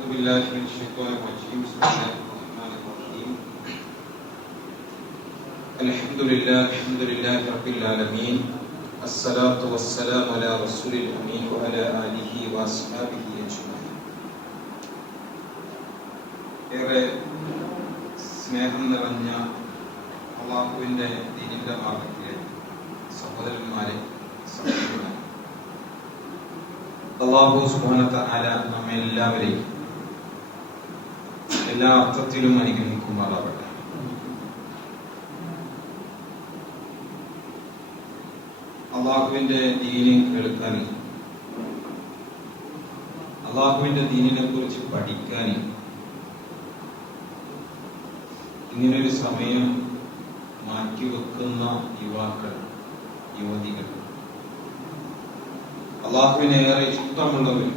أعوذ بالله من الشيطان الرجيم بسم الله الرحمن الرحيم الحمد لله رب العالمين الصلاة والسلام على رسول الأمين وعلى آله وأصحابه أجمعين. ഏറെ സ്നേഹം നിറഞ്ഞ അല്ലാഹുവിൻ്റെ ദീനിൻ്റെ മാർഗ്ഗത്തിലെ സഹോദരന്മാരെ, സഹോദരിമാരെ, അല്ലാഹു സുബ്ഹാനഹു വ തആല നമ്മെ എല്ലാവരെയും എല്ലാ അർത്ഥത്തിലും അനുഗ്രഹിക്കുമാറാവട്ടെ. അല്ലാഹുവിൻ്റെ ദീന് കേൾക്കാൻ, അല്ലാഹുവിൻ്റെ ദീനിനെ കുറിച്ച് പഠിക്കാൻ ഇങ്ങനൊരു സമയം മാറ്റിവെക്കുന്ന യുവാക്കൾ, യുവതികൾ, അള്ളാഹുവിന് ഏറെ ഇഷ്ടമുള്ളവരും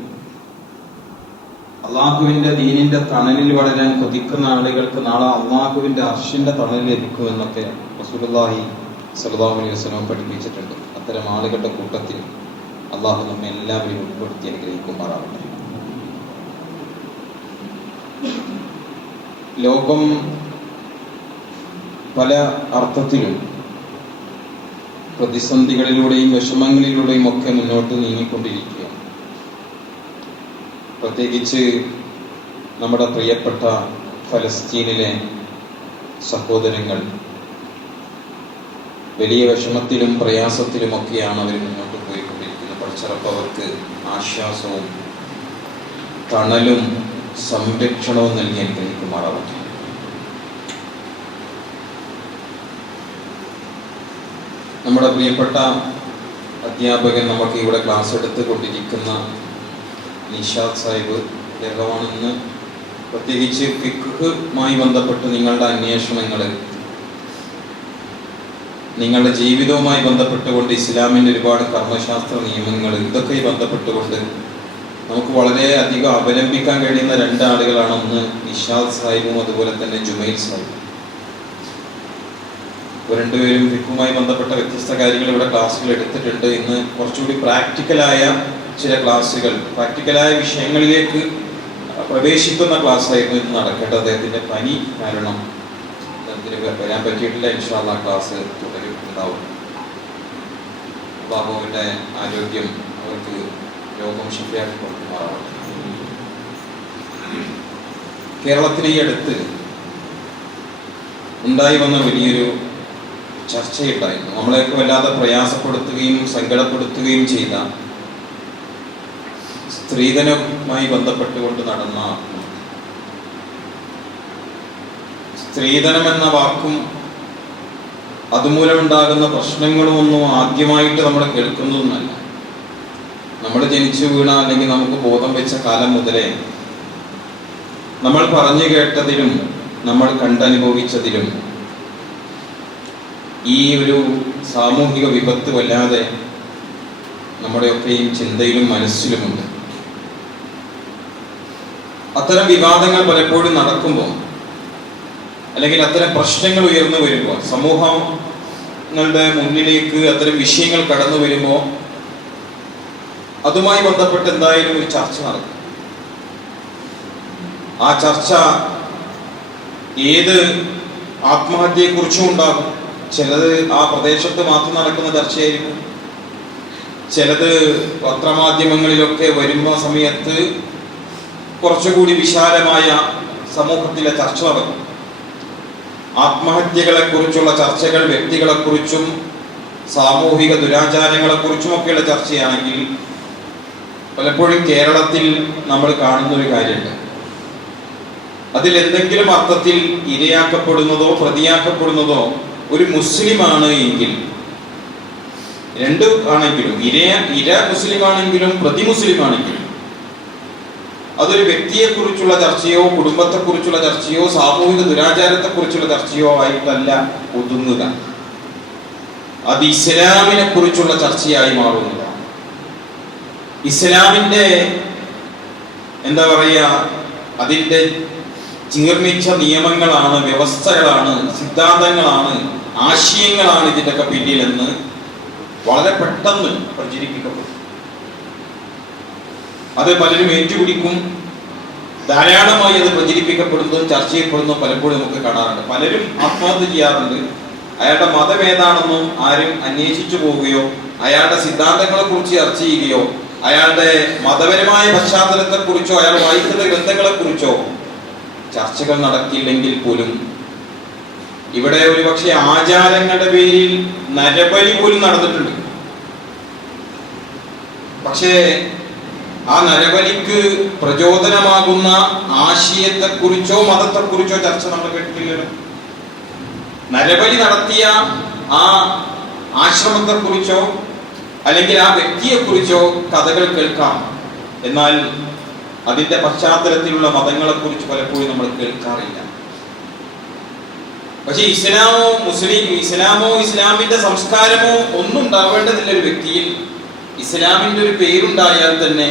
അള്ളാഹുവിന്റെ ദീനിന്റെ തണലിൽ വളരാൻ കൊതിക്കുന്ന ആളുകൾക്ക് നാളെ അള്ളാഹുവിന്റെ അർശിന്റെ തണലിൽ ലഭിക്കുമെന്നൊക്കെ റസൂലുള്ളാഹി സ്വല്ലല്ലാഹു അലൈഹി വസല്ലം പഠിപ്പിച്ചിട്ടുണ്ട്. അത്തരം ആളുകളുടെ കൂട്ടത്തിൽ അള്ളാഹു നമ്മെ എല്ലാവരെയും ഉൾപ്പെടുത്തി അനുഗ്രഹിക്കുമാറാവട്ടെ. ലോകം പല അർത്ഥത്തിലും പ്രതിസന്ധികളിലൂടെയും വിഷമങ്ങളിലൂടെയും ഒക്കെ മുന്നോട്ട് നീങ്ങിക്കൊണ്ടിരിക്കുക. പ്രത്യേകിച്ച് നമ്മുടെ പ്രിയപ്പെട്ട ഫലസ്തീനിലെ സഹോദരങ്ങൾ വലിയ വിഷമത്തിലും പ്രയാസത്തിലുമൊക്കെയാണ് അവർ മുന്നോട്ട് പോയിക്കൊണ്ടിരിക്കുന്നത്. പടച്ചറപ്പ് അവർക്ക് ആശ്വാസവും തണലും സംരക്ഷണവും നൽകി അനുഗ്രഹിക്കുമാറാവട്ടെ. നമ്മുടെ പ്രിയപ്പെട്ട അധ്യാപകൻ, നമുക്ക് ഇവിടെ ക്ലാസ് എടുത്ത് കൊണ്ടിരിക്കുന്ന നിഷാദ് സാഹിബ് അദ്ദേഹമാണ് ഇന്ന് പ്രത്യേകിച്ച് ഫിഖ്ഹുമായി ബന്ധപ്പെട്ട് നിങ്ങളുടെ അന്വേഷണങ്ങൾ, നിങ്ങളുടെ ജീവിതവുമായി ബന്ധപ്പെട്ടുകൊണ്ട് ഇസ്ലാമിൻ്റെ ഒരുപാട് കർമ്മശാസ്ത്ര നിയമങ്ങൾ, ഇതൊക്കെ ബന്ധപ്പെട്ടുകൊണ്ട് നമുക്ക് വളരെ അധികം അവലംബിക്കാൻ കഴിയുന്ന രണ്ടാളുകളാണ്. ഒന്ന് നിഷാദ് സാഹിബും അതുപോലെ തന്നെ ജുമൈൽ സാഹിബും. രണ്ടുപേരും ഫിഖുമായി ബന്ധപ്പെട്ട വ്യത്യസ്ത കാര്യങ്ങൾ ഇവിടെ ക്ലാസ്സുകൾ എടുത്തിട്ടുണ്ട്. ഇന്ന് കുറച്ചുകൂടി പ്രാക്ടിക്കലായ ചില ക്ലാസ്സുകൾ, പ്രാക്ടിക്കലായ വിഷയങ്ങളിലേക്ക് പ്രവേശിക്കുന്ന ക്ലാസ് ആയിരുന്നു ഇന്ന് നടക്കേണ്ടത്. അദ്ദേഹത്തിൻ്റെ പനി കാരണം അദ്ദേഹത്തിന് വരാൻ പറ്റിയിട്ടില്ല. ഇൻഷാ അല്ലാഹ് ക്ലാസ് തുടരുന്നുണ്ടാവും. അല്ലാഹുവിൻ്റെ ആരോഗ്യം അവർക്ക് രോഗം ശിഫയാക്കി കൊടുക്കുമാറാവട്ടെ. കേരളത്തിന് ഈ അടുത്ത് ഉണ്ടായി വന്ന വലിയൊരു ചർച്ചയുണ്ടായിരുന്നു. നമ്മളെയൊക്കെ വല്ലാതെ പ്രയാസപ്പെടുത്തുകയും സങ്കടപ്പെടുത്തുകയും ചെയ്ത സ്ത്രീധനവുമായി ബന്ധപ്പെട്ടുകൊണ്ട് നടന്ന സ്ത്രീധനം എന്ന വാക്കും അതുമൂലമുണ്ടാകുന്ന പ്രശ്നങ്ങളും ഒന്നും ആദ്യമായിട്ട് നമ്മൾ കേൾക്കുന്നതൊന്നല്ല. നമ്മൾ ജനിച്ചു വീണ അല്ലെങ്കിൽ നമുക്ക് ബോധം വെച്ച കാലം മുതലേ നമ്മൾ പറഞ്ഞു കേട്ടതിലും നമ്മൾ കണ്ടനുഭവിച്ചതിലും ഈ ഒരു സാമൂഹിക വിപത്ത് വല്ലാതെ നമ്മുടെയൊക്കെയും ചിന്തയിലും മനസ്സിലുമുണ്ട്. അത്തരം വിവാദങ്ങൾ പലപ്പോഴും നടക്കുമ്പോൾ, അല്ലെങ്കിൽ അത്തരം പ്രശ്നങ്ങൾ ഉയർന്നു വരുമ്പോൾ, സമൂഹങ്ങളുടെ മുന്നിലേക്ക് അത്തരം വിഷയങ്ങൾ കടന്നു വരുമ്പോൾ അതുമായി ബന്ധപ്പെട്ട് എന്തായാലും ഒരു ചർച്ച നടക്കും. ആ ചർച്ച ഏത് ആത്മഹത്യയെക്കുറിച്ചും ഉണ്ടാകും. ചിലത് ആ പ്രദേശത്ത് മാത്രം നടക്കുന്ന ചർച്ചയായിരിക്കും. ചിലത് പത്രമാധ്യമങ്ങളിലൊക്കെ വരുന്ന സമയത്ത് കുറച്ചുകൂടി വിശാലമായ സമൂഹത്തിലെ ചർച്ച നടക്കും. ആത്മഹത്യകളെക്കുറിച്ചുള്ള ചർച്ചകൾ വ്യക്തികളെക്കുറിച്ചും സാമൂഹിക ദുരാചാരങ്ങളെക്കുറിച്ചുമൊക്കെയുള്ള ചർച്ചയാണെങ്കിൽ പലപ്പോഴും കേരളത്തിൽ നമ്മൾ കാണുന്നൊരു കാര്യമുണ്ട്. അതിൽ എന്തെങ്കിലും അർത്ഥത്തിൽ ഇരയാക്കപ്പെടുന്നതോ പ്രതിയാക്കപ്പെടുന്നതോ ഒരു മുസ്ലിമാണ് എങ്കിൽ, രണ്ട് ആണെങ്കിലും, ഇര മുസ്ലിമാണെങ്കിലും പ്രതി മുസ്ലിമാണെങ്കിലും, അതൊരു വ്യക്തിയെക്കുറിച്ചുള്ള ചർച്ചയോ കുടുംബത്തെക്കുറിച്ചുള്ള ചർച്ചയോ സാമൂഹിക ദുരാചാരത്തെക്കുറിച്ചുള്ള ചർച്ചയോ ആയിട്ടല്ല ഒതുങ്ങുക. അത് ഇസ്ലാമിനെ കുറിച്ചുള്ള ചർച്ചയായി മാറുന്നതാണ്. ഇസ്ലാമിൻ്റെ എന്താ പറയുക, അതിൻ്റെ ജീർണിച്ച നിയമങ്ങളാണ്, വ്യവസ്ഥകളാണ്, സിദ്ധാന്തങ്ങളാണ്, ആശയങ്ങളാണ് ഇതിൻ്റെയൊക്കെ പിന്നിലെന്ന് വളരെ പെട്ടെന്ന് പ്രചരിപ്പിക്കപ്പെടും. അത് പലരും ഏറ്റുപിടിക്കും. ധാരാളമായി അത് പ്രചരിപ്പിക്കപ്പെടുന്നതും ചർച്ച ചെയ്യപ്പെടുന്നതും പലപ്പോഴും നമുക്ക് കാണാറുണ്ട്. പലരും ആത്മഹത്യ ചെയ്യാറുണ്ട്. അയാളുടെ മതം ഏതാണെന്നും ആരും അന്വേഷിച്ചു പോവുകയോ അയാളുടെ സിദ്ധാന്തങ്ങളെ കുറിച്ച് ചർച്ച ചെയ്യുകയോ അയാളുടെ മതപരമായ പശ്ചാത്തലത്തെ കുറിച്ചോ അയാൾ വായിക്കുന്ന ഗ്രന്ഥങ്ങളെ കുറിച്ചോ ചർച്ചകൾ നടക്കില്ലെങ്കിൽ പോലും ഇവിടെ ഒരുപക്ഷെ ആചാരങ്ങളുടെ പേരിൽ നരബലി പോലും നടന്നിട്ടുണ്ട്. പക്ഷേ ആ നരബലിക്ക് പ്രചോദനമാകുന്ന ആശയത്തെക്കുറിച്ചോ മതത്തെക്കുറിച്ചോ ചർച്ച നമ്മൾ കേട്ടിട്ടില്ലല്ലോ. നരബലി നടത്തിയ ആ ആശ്രമത്തെക്കുറിച്ചോ അല്ലെങ്കിൽ ആ വ്യക്തിയെക്കുറിച്ചോ കഥകൾ കേൾക്കാം. എന്നാൽ അതിന്റെ പശ്ചാത്തലത്തിലുള്ള മതങ്ങളെക്കുറിച്ച് പലപ്പോഴും നമ്മൾ കേൾക്കാറില്ല. പക്ഷെ ഇസ്ലാമോ ഇസ്ലാമിന്റെ സംസ്കാരമോ ഒന്നും ഉണ്ടാവേണ്ടതില്ല. ഒരു വ്യക്തിയിൽ ഇസ്ലാമിന്റെ ഒരു പേരുണ്ടായാൽ തന്നെ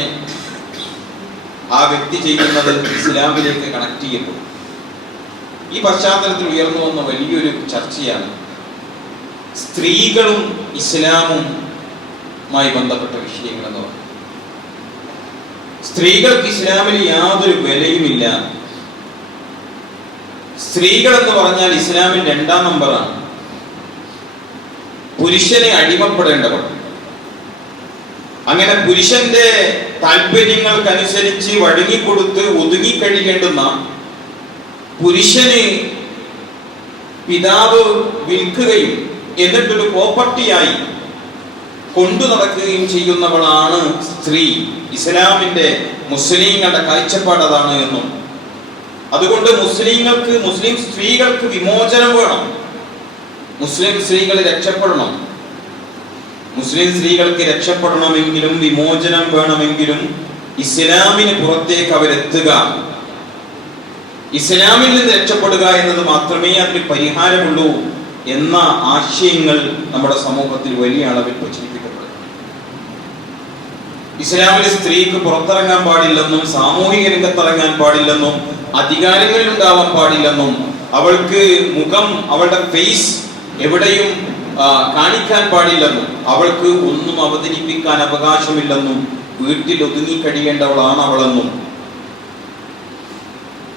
ആ വ്യക്തി ചെയ്യുന്നത് ഇസ്ലാമിലേക്ക് കണക്ട് ചെയ്യപ്പെടും. ഈ പശ്ചാത്തലത്തിൽ ഉയർന്നു വന്ന വലിയൊരു ചർച്ചയാണ് സ്ത്രീകളും ഇസ്ലാമുമായി ബന്ധപ്പെട്ട വിഷയങ്ങൾ എന്ന് പറയുന്നത്. സ്ത്രീകൾക്ക് ഇസ്ലാമിൽ യാതൊരു വിലയുമില്ല. സ്ത്രീകൾ എന്ന് പറഞ്ഞാൽ ഇസ്ലാമിൽ 2ാം നമ്പറാണ്. പുരുഷനെ അടിമപ്പെടേണ്ടവർ. അങ്ങനെ പുരുഷന്റെ താല്പര്യങ്ങൾക്കനുസരിച്ച് വഴങ്ങിക്കൊടുത്ത് ഒതുങ്ങിക്കഴിയേണ്ടുന്ന പുരുഷന് പിതാവ് വിൽക്കുകയും എന്നിട്ടൊരു പ്രോപ്പർട്ടിയായി കൊണ്ടു നടക്കുകയും ചെയ്യുന്നവളാണ് സ്ത്രീ. ഇസ്ലാമിന്റെ മുസ്ലിങ്ങളുടെ കാഴ്ചപ്പാട് അതാണ് എന്നും അതുകൊണ്ട് മുസ്ലിം സ്ത്രീകൾക്ക് വിമോചനം വേണം. മുസ്ലിം സ്ത്രീകൾ രക്ഷപ്പെടണം. മുസ്ലിം സ്ത്രീകൾക്ക് രക്ഷപ്പെടണമെങ്കിലും വിമോചനം വേണമെങ്കിലും ഇസ്ലാമിന് പുറത്തേക്ക് അവരെത്തുക, ഇസ്ലാമിൽ നിന്ന് രക്ഷപ്പെടുക എന്നത് മാത്രമേ അതിന് പരിഹാരമുള്ളൂ എന്ന ആശയങ്ങൾ നമ്മുടെ സമൂഹത്തിൽ വലിയ അളവിൽ പ്രചരിപ്പിക്കപ്പെടുന്നു. ഇസ്ലാമിലെ സ്ത്രീക്ക് പുറത്തിറങ്ങാൻ പാടില്ലെന്നും സാമൂഹിക രംഗത്തിറങ്ങാൻ പാടില്ലെന്നും അധികാരങ്ങളിൽ ഉണ്ടാവാൻ പാടില്ലെന്നും അവൾക്ക് മുഖം, അവളുടെ ഫേസ് എവിടെയും കാണിക്കാൻ പാടില്ലെന്നും അവൾക്ക് ഒന്നും അവതരിപ്പിക്കാൻ അവകാശമില്ലെന്നും വീട്ടിൽ ഒതുങ്ങി കഴിയേണ്ടവളാണ് അവളെന്നും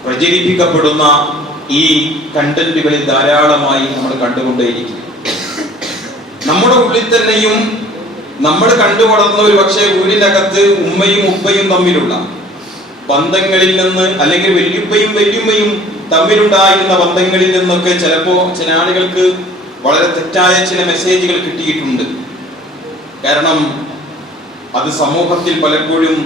പ്രചരിപ്പിക്കപ്പെടുന്ന ഈ കണ്ടന്റുകളിൽ ധാരാളമായി നമ്മൾ കണ്ടുകൊണ്ടേയിരിക്കും. നമ്മുടെ ഉള്ളിൽ തന്നെയും നമ്മൾ കണ്ടുവളർന്ന ഒരു പക്ഷേ വീടിനകത്ത് ഉമ്മയും ഉപ്പയും തമ്മിലുള്ള ബന്ധങ്ങളിൽ നിന്ന് അല്ലെങ്കിൽ വല്യുപ്പയും വല്യുമ്മയും തമ്മിലുണ്ടായിരുന്ന ബന്ധങ്ങളിൽ നിന്നൊക്കെ ചിലപ്പോൾ ചില ആളുകൾക്ക് വളരെ തെറ്റായ ചില മെസ്സേജുകൾ കിട്ടിയിട്ടുണ്ട്. കാരണം അത് സമൂഹത്തിൽ പലപ്പോഴും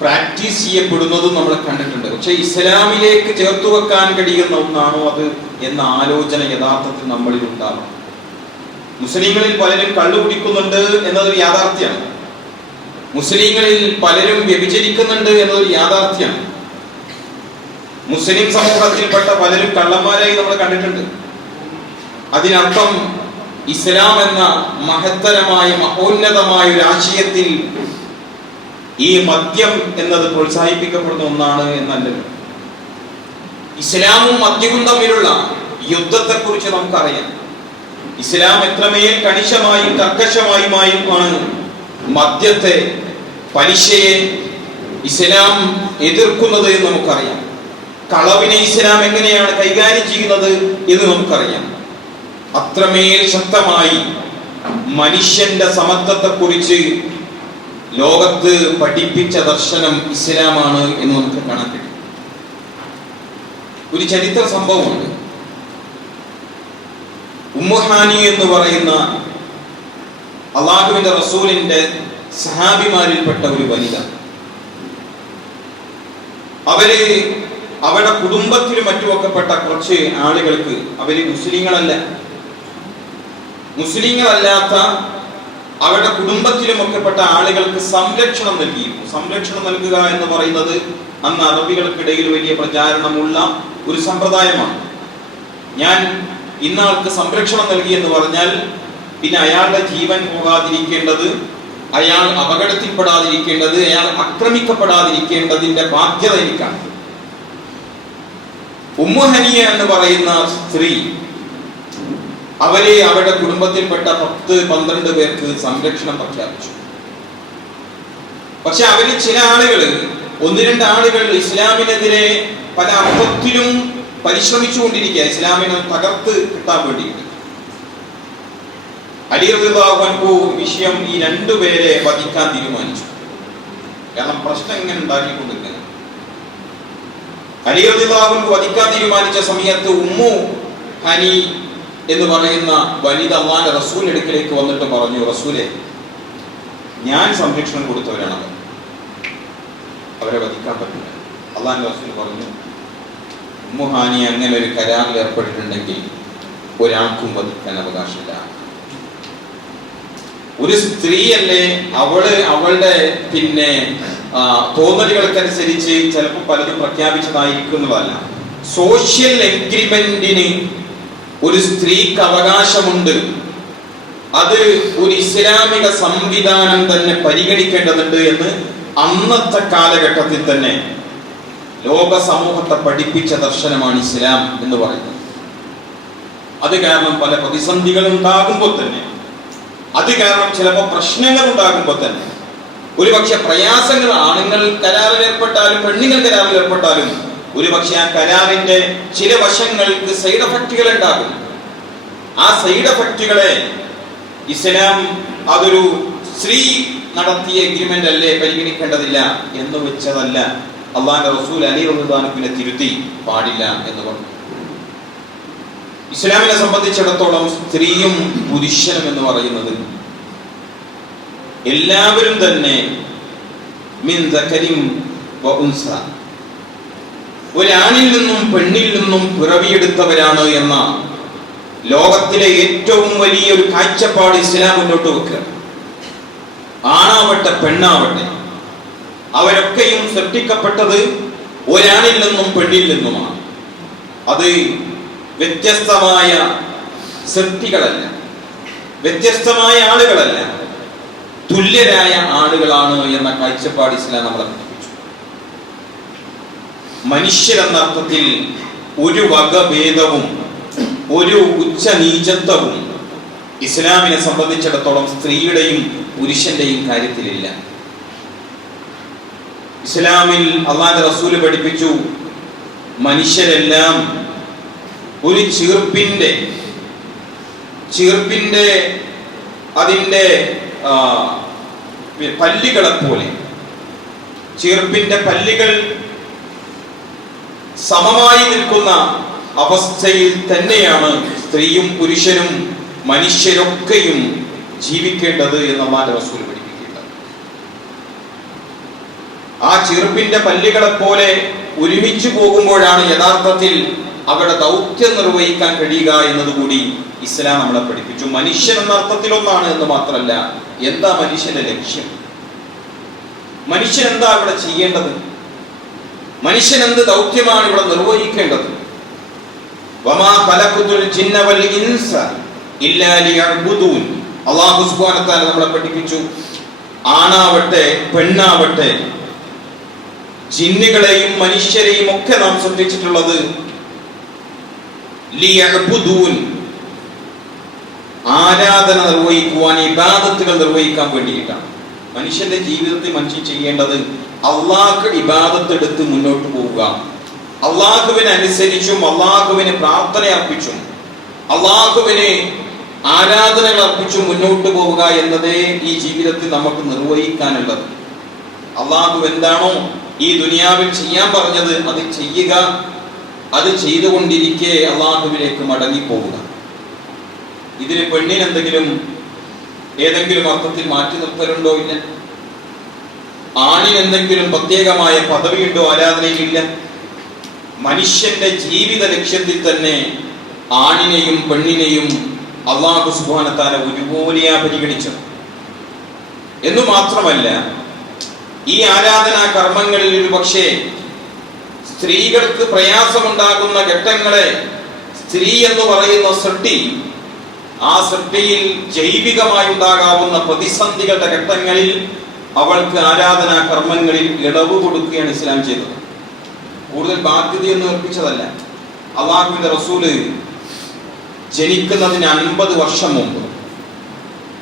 പ്രാക്ടീസ് ചെയ്യപ്പെടുന്നതും നമ്മൾ കണ്ടിട്ടുണ്ട്. പക്ഷെ ഇസ്ലാമിലേക്ക് ചേർത്തു വെക്കാൻ കഴിയുന്ന ഒന്നാണോ അത് എന്ന ആലോചന യഥാർത്ഥത്തിൽ നമ്മളിൽ ഉണ്ടാകും. മുസ്ലിങ്ങളിൽ പലരും കള്ളുകുടിക്കുന്നുണ്ട് എന്നതൊരു യാഥാർത്ഥ്യമാണ്. മുസ്ലിങ്ങളിൽ പലരും വ്യഭിചരിക്കുന്നുണ്ട് എന്നതൊരു യാഥാർത്ഥ്യമാണ്. മുസ്ലിം സമൂഹത്തിൽപ്പെട്ട പലരും കള്ളന്മാരായി നമ്മൾ കണ്ടിട്ടുണ്ട്. അതിനർത്ഥം ഇസ്ലാം എന്ന മഹത്തരമായ മഹോന്നതമായ ഒരു ആശയത്തിൽ ഈ മദ്യം എന്നത് പ്രോത്സാഹിപ്പിക്കപ്പെടുന്ന ഒന്നാണ് എന്നല്ലല്ലോ. ഇസ്ലാമും മദ്യവും തമ്മിലുള്ള യുദ്ധത്തെക്കുറിച്ച് നമുക്കറിയാം. ഇസ്ലാം എത്രമേൽ കണിശമായും കർക്കശമായുമാണ് മദ്യത്തെ, പലിശയെ ഇസ്ലാം എതിർക്കുന്നത് എന്ന് നമുക്കറിയാം. കളവിനെ ഇസ്ലാം എങ്ങനെയാണ് കൈകാര്യം ചെയ്യുന്നത് എന്ന് നമുക്കറിയാം. അത്രമേൽ ശക്തമായി മനുഷ്യന്റെ സമത്വത്തെക്കുറിച്ച് ലോകത്ത് പഠിപ്പിച്ച ദർശനം ഇസ്ലാമാണ് എന്ന് നമുക്ക് കാണാൻ കഴിയും. ഒരു ചരിത്ര സംഭവമുണ്ട്. ഉമ്മുഹാനി എന്ന് പറയുന്ന അള്ളാഹുവിന്റെ റസൂലിന്റെ സഹാബിമാരിൽപ്പെട്ട ഒരു വനിത, അവരുടെ കുടുംബത്തിലും മറ്റുമൊക്കെപ്പെട്ട കുറച്ച് ആളുകൾക്ക്, അവര് മുസ്ലിങ്ങളല്ലാത്ത അവരുടെ കുടുംബത്തിലുമൊക്കെപ്പെട്ട ആളുകൾക്ക് സംരക്ഷണം നൽകിയിരുന്നു. സംരക്ഷണം നൽകുക എന്ന് പറയുന്നത് അന്ന് അറബികൾക്കിടയിൽ വലിയ പ്രചാരണമുള്ള ഒരു സമ്പ്രദായമാണ്. ഞാൻ ഇന്നാൾക്ക് സംരക്ഷണം നൽകി എന്ന് പറഞ്ഞാൽ പിന്നെ അയാളുടെ ജീവൻ പോകാതിരിക്കേണ്ടത്, അയാൾ അപകടത്തിൽപ്പെടാതിരിക്കേണ്ടത്, അയാൾ ആക്രമിക്കപ്പെടാതിരിക്കേണ്ടതിന്റെ ബാധ്യത എനിക്കാണ്. ഉമ്മുഹനിയ എന്ന് പറയുന്ന സ്ത്രീ അവരുടെ കുടുംബത്തിൽപ്പെട്ട 10-12 പേർക്ക് സംരക്ഷണം പ്രഖ്യാപിച്ചു. പക്ഷെ അവരിൽ ചില ആളുകൾ ഒന്ന് രണ്ട് ആളുകൾ ഇസ്ലാമിനെതിരെ പല അർത്ഥത്തിലും പരിശ്രമിച്ചുകൊണ്ടിരിക്കുക, ഇസ്ലാമിനെ തകർത്ത് കിട്ടാൻ വേണ്ടിയിട്ട്. അലി റളിയല്ലാഹു അൻഹു വിഷയം ഈ രണ്ടുപേരെ വധിക്കാൻ തീരുമാനിച്ചു. കാരണം പ്രശ്നം ഇങ്ങനെ ഉണ്ടാക്കിക്കൊണ്ടിരിക്കുന്നത്. അലി റളിയല്ലാഹു അൻഹു വധിക്കാൻ തീരുമാനിച്ച സമയത്ത് ഉമ്മു ഹനി എന്ന് പറയുന്ന വനിത അല്ലാഹുവിന്റെ റസൂൽ അടുക്കലേക്ക് വന്നിട്ട് പറഞ്ഞു, റസൂലെ, ഞാൻ സംരക്ഷണം കൊടുത്തവരാണ്, അവരെ വധിക്കാൻ പറ്റില്ല. അല്ലാഹുവിന്റെ റസൂൽ പറഞ്ഞു, ഉമ്മു ഹാനി അങ്ങനെ ഒരു കരാറിൽ ഏർപ്പെട്ടിട്ടുണ്ടെങ്കിൽ ഒരാൾക്കും വധിക്കാൻ അവകാശമില്ല. ഒരു സ്ത്രീയല്ലേ, അവളുടെ തോന്നലുകൾക്കനുസരിച്ച് ചിലപ്പോൾ പലതും പ്രഖ്യാപിച്ചതായിരിക്കുന്നതല്ല. സോഷ്യൽ എഗ്രിമെന്റിന് ഒരു സ്ത്രീക്ക് അവകാശമുണ്ട്. അത് ഒരു ഇസ്ലാമിക സംവിധാനം തന്നെ പരിഗണിക്കേണ്ടതുണ്ട് എന്ന് അന്നത്തെ കാലഘട്ടത്തിൽ തന്നെ ലോക സമൂഹത്തെ പഠിപ്പിച്ച ദർശനമാണ് ഇസ്ലാം എന്ന് പറയുന്നത്. അത് കാരണം പല പ്രതിസന്ധികൾ ഉണ്ടാകുമ്പോൾ തന്നെ, അത് കാരണം ചിലപ്പോൾ പ്രശ്നങ്ങൾ ഉണ്ടാകുമ്പോൾ തന്നെ, ഒരുപക്ഷെ പ്രയാസങ്ങൾ, ആണുങ്ങൾ കരാറിൽ ഏർപ്പെട്ടാലും പെണ്ണുങ്ങൾ കരാറിൽ ഏർപ്പെട്ടാലും ഒരുപക്ഷെ ആ കരാറിന്റെ ചില വശങ്ങൾക്ക് സൈഡ് എഫക്റ്റുകൾ ഉണ്ടാകും. ആ സൈഡ് എഫക്റ്റുകളെ ഇസ്ലാം അതൊരു സ്ത്രീ നടത്തിയ എഗ്രിമെന്റ് അല്ലേ, പരിഗണിക്കേണ്ടതില്ല എന്ന് വെച്ചതല്ല. അല്ലാഹുവിന്റെ റസൂൽ അലി റളിയല്ലാഹു അൻഹുവിനെ തിരുത്തി പാടില്ല എന്ന് പറഞ്ഞു. ഇസ്ലാമിനെ സംബന്ധിച്ചിടത്തോളം സ്ത്രീയും പുരുഷനും എന്ന് പറയുന്നത് എല്ലാവരും തന്നെ മിൻ ദകരിൻ വ ഉൻസ, ഒരാണിൽ നിന്നും പെണ്ണിൽ നിന്നും പിറവിയെടുത്തവരാണ് എന്ന ലോകത്തിലെ ഏറ്റവും വലിയൊരു കാഴ്ചപ്പാട് ഇസ്ലാം മുന്നോട്ട് വെക്കുക. ആണാവട്ടെ പെണ്ണാവട്ടെ, അവരൊക്കെയും സൃഷ്ടിക്കപ്പെട്ടത് ഒരാണിൽ നിന്നും പെണ്ണിൽ നിന്നുമാണ്. അത് വ്യത്യസ്തമായ സൃഷ്ടികളല്ല, വ്യത്യസ്തമായ ആളുകളല്ല, തുല്യരായ ആളുകളാണ് എന്ന കാഴ്ചപ്പാട് ഇസ്ലാം നമ്മളെ പഠിപ്പിച്ചു. മനുഷ്യരെന്ന അർത്ഥത്തിൽ ഒരു വകഭേദവും ഒരു ഉച്ചനീചത്വവും ഇസ്ലാമിനെ സംബന്ധിച്ചിടത്തോളം സ്ത്രീയുടെയും പുരുഷന്റെയും കാര്യത്തിലില്ല. ഇസ്ലാമിൽ അല്ലാഹുവിന്റെ റസൂൽ പഠിപ്പിച്ചു, മനുഷ്യരെല്ലാം ഒരു ചീർപ്പിന്റെ അതിന്റെ പല്ലുകളെ പോലെ, ചീർപ്പിന്റെ പല്ലുകൾ സമമായി നിൽക്കുന്ന അവസ്ഥയിൽ തന്നെയാണ് സ്ത്രീയും പുരുഷനും മനുഷ്യരൊക്കെയും ജീവിക്കേണ്ടത് എന്ന് അല്ലാഹുവിന്റെ റസൂൽ പഠിപ്പിക്കുന്നത്. ആ ചീർപ്പിന്റെ പല്ലുകളെ പോലെ ഒരുമിച്ച് പോകുമ്പോഴാണ് യഥാർത്ഥത്തിൽ അവരുടെ ദൗത്യം നിർവഹിക്കാൻ കഴിയുക എന്നതുകൂടി ഇസ്ലാം നമ്മളെ പഠിപ്പിച്ചു. മനുഷ്യൻ എന്ന അർത്ഥത്തിൽ ഒന്നാണ് എന്ന് മാത്രമല്ല, എന്താ മനുഷ്യന്റെ ലക്ഷ്യം, മനുഷ്യൻ എന്താ ഇവിടെ ചെയ്യേണ്ടത്, മനുഷ്യൻ എന്ത് ദൗത്യമാണ് ഇവിടെ നിർവഹിക്കേണ്ടത്. വമാ ഖലഖതുൽ ജിന്ന വൽ ഇൻസ ഇല്ലാ ലിയഅ്ബുദൂൻ. അല്ലാഹു സുബ്ഹാനഹു വ തആല നമ്മളെ പഠിപ്പിച്ചു, ആണാവട്ടെ പെണ്ണാവട്ടെ, ജിന്നുകളെയും മനുഷ്യരെയും ഒക്കെ നാം സൃഷ്ടിച്ചിട്ടുള്ളത് ലിയഅ്ബുദൂൻ, ആരാധന നിർവഹിക്കുവാൻ, ഇബാദത്തുകൾ നിർവഹിക്കാൻ വേണ്ടിയിട്ടാണ്. മനുഷ്യന്റെ ജീവിതത്തിൽ മനുഷ്യൻ ചെയ്യേണ്ടത് അള്ളാഹ്ക്ക് ഇബാദത്ത് എടുത്ത് മുന്നോട്ട് പോവുക, അള്ളാഹുവിനെ അനുസരിച്ചും അള്ളാഹുവിന് പ്രാർത്ഥന അർപ്പിച്ചും അള്ളാഹുവിന് ആരാധനകൾ അർപ്പിച്ചും മുന്നോട്ട് പോവുക എന്നതേ ഈ ജീവിതത്തിൽ നമുക്ക് നിർവഹിക്കാനുള്ളത്. അള്ളാഹു എന്താണോ ഈ ദുനിയാവിൽ ചെയ്യാൻ പറഞ്ഞത് അത് ചെയ്യുക, അത് ചെയ്തുകൊണ്ടിരിക്കെ അള്ളാഹുവിലേക്ക് മടങ്ങിപ്പോവുക. ഇതിന് പെണ്ണിനെന്തെങ്കിലും ഏതെങ്കിലും അർത്ഥത്തിൽ മാറ്റി നിർത്തലുണ്ടോ? ഇല്ല. ആണിനെന്തെങ്കിലും പ്രത്യേകമായ പദവിയുണ്ടോ? ആരാധനയിലില്ല. മനുഷ്യന്റെ ജീവിത ലക്ഷ്യത്തിൽ തന്നെ ആണിനെയും പെണ്ണിനെയും അല്ലാഹു സുബ്ഹാനഹു വ തആല ഒരുപോലെയാ പരിഗണിച്ചത്. എന്നു മാത്രമല്ല, ഈ ആരാധനാ കർമ്മങ്ങളിൽ ഒരു പക്ഷേ സ്ത്രീകൾക്ക് പ്രയാസമുണ്ടാകുന്ന ഘട്ടങ്ങളെ സ്ത്രീ എന്ന് പറയുന്ന സൃഷ്ടി, ആ സൃഷ്ടിയിൽ ജൈവികമായി ഉണ്ടാകാവുന്ന പ്രതിസന്ധികളുടെ ഘട്ടങ്ങളിൽ അവൾക്ക് ആരാധനാ കർമ്മങ്ങളിൽ ഇളവ് കൊടുക്കുകയാണ് ഇസ്ലാം ചെയ്തത്. കൂടുതൽ ബാധ്യതയൊന്നും ഏൽപ്പിച്ചതല്ല. അല്ലാഹുവിന്റെ റസൂല് ജനിക്കുന്നതിന് 50 വർഷം മുമ്പ്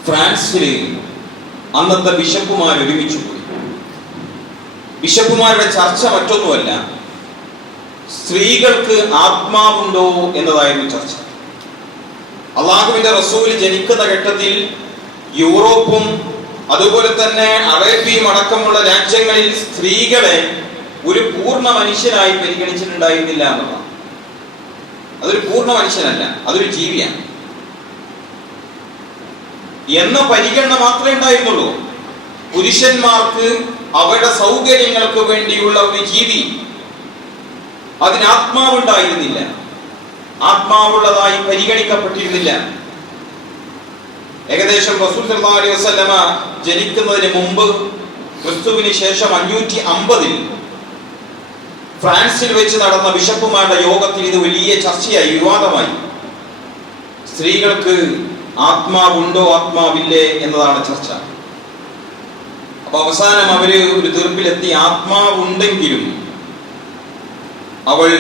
ഫ്രാൻസിൽ അന്നത്തെ ബിഷപ്പുമാർ ഒരുമിച്ച് പോയി. ബിഷപ്പുമാരുടെ ചർച്ച മറ്റൊന്നുമല്ല, സ്ത്രീകൾക്ക് ആത്മാവുണ്ടോ എന്നതായിരുന്നു ചർച്ച. അള്ളാഹുവിന്റെ റസൂൽ ജനിക്കുന്ന ഘട്ടത്തിൽ യൂറോപ്പും അതുപോലെ തന്നെ അറേബ്യയും അടക്കമുള്ള രാജ്യങ്ങളിൽ സ്ത്രീകളെ ഒരു പൂർണ്ണ മനുഷ്യനായി പരിഗണിച്ചിട്ടുണ്ടായിരുന്നില്ല എന്നുള്ളതാണ്. അതൊരു പൂർണ്ണ മനുഷ്യനല്ല, അതൊരു ജീവിയാണ് എന്ന പരിഗണന മാത്രമേ ഉണ്ടായിരുന്നുള്ളൂ. പുരുഷന്മാർക്ക് അവരുടെ സൗകര്യങ്ങൾക്ക് വേണ്ടിയുള്ള ഒരു ജീവി, അതിന് ആത്മാവുണ്ടായിരുന്നില്ല, ആത്മാവുള്ളതായി പരിഗണിക്കപ്പെട്ടിരുന്നില്ല. ഏകദേശം റസൂൽ സല്ലല്ലാഹു അലൈഹി വസല്ലമ ജനിക്കുന്നതിന് മുമ്പ്, ക്രിസ്തുവിന് ശേഷം 550 ഫ്രാൻസിൽ വെച്ച് നടന്ന ബിഷപ്പുമാരുടെ യോഗത്തിൽ ഇത് വലിയ ചർച്ചയായി, വിവാദമായി. സ്ത്രീകൾക്ക് ആത്മാവുണ്ടോ ആത്മാവില്ലേ എന്നതാണ് ചർച്ച. അപ്പൊ അവസാനം അവര് ഒരു തീർപ്പിലെത്തി, ആത്മാവുണ്ടെങ്കിലും അവൾ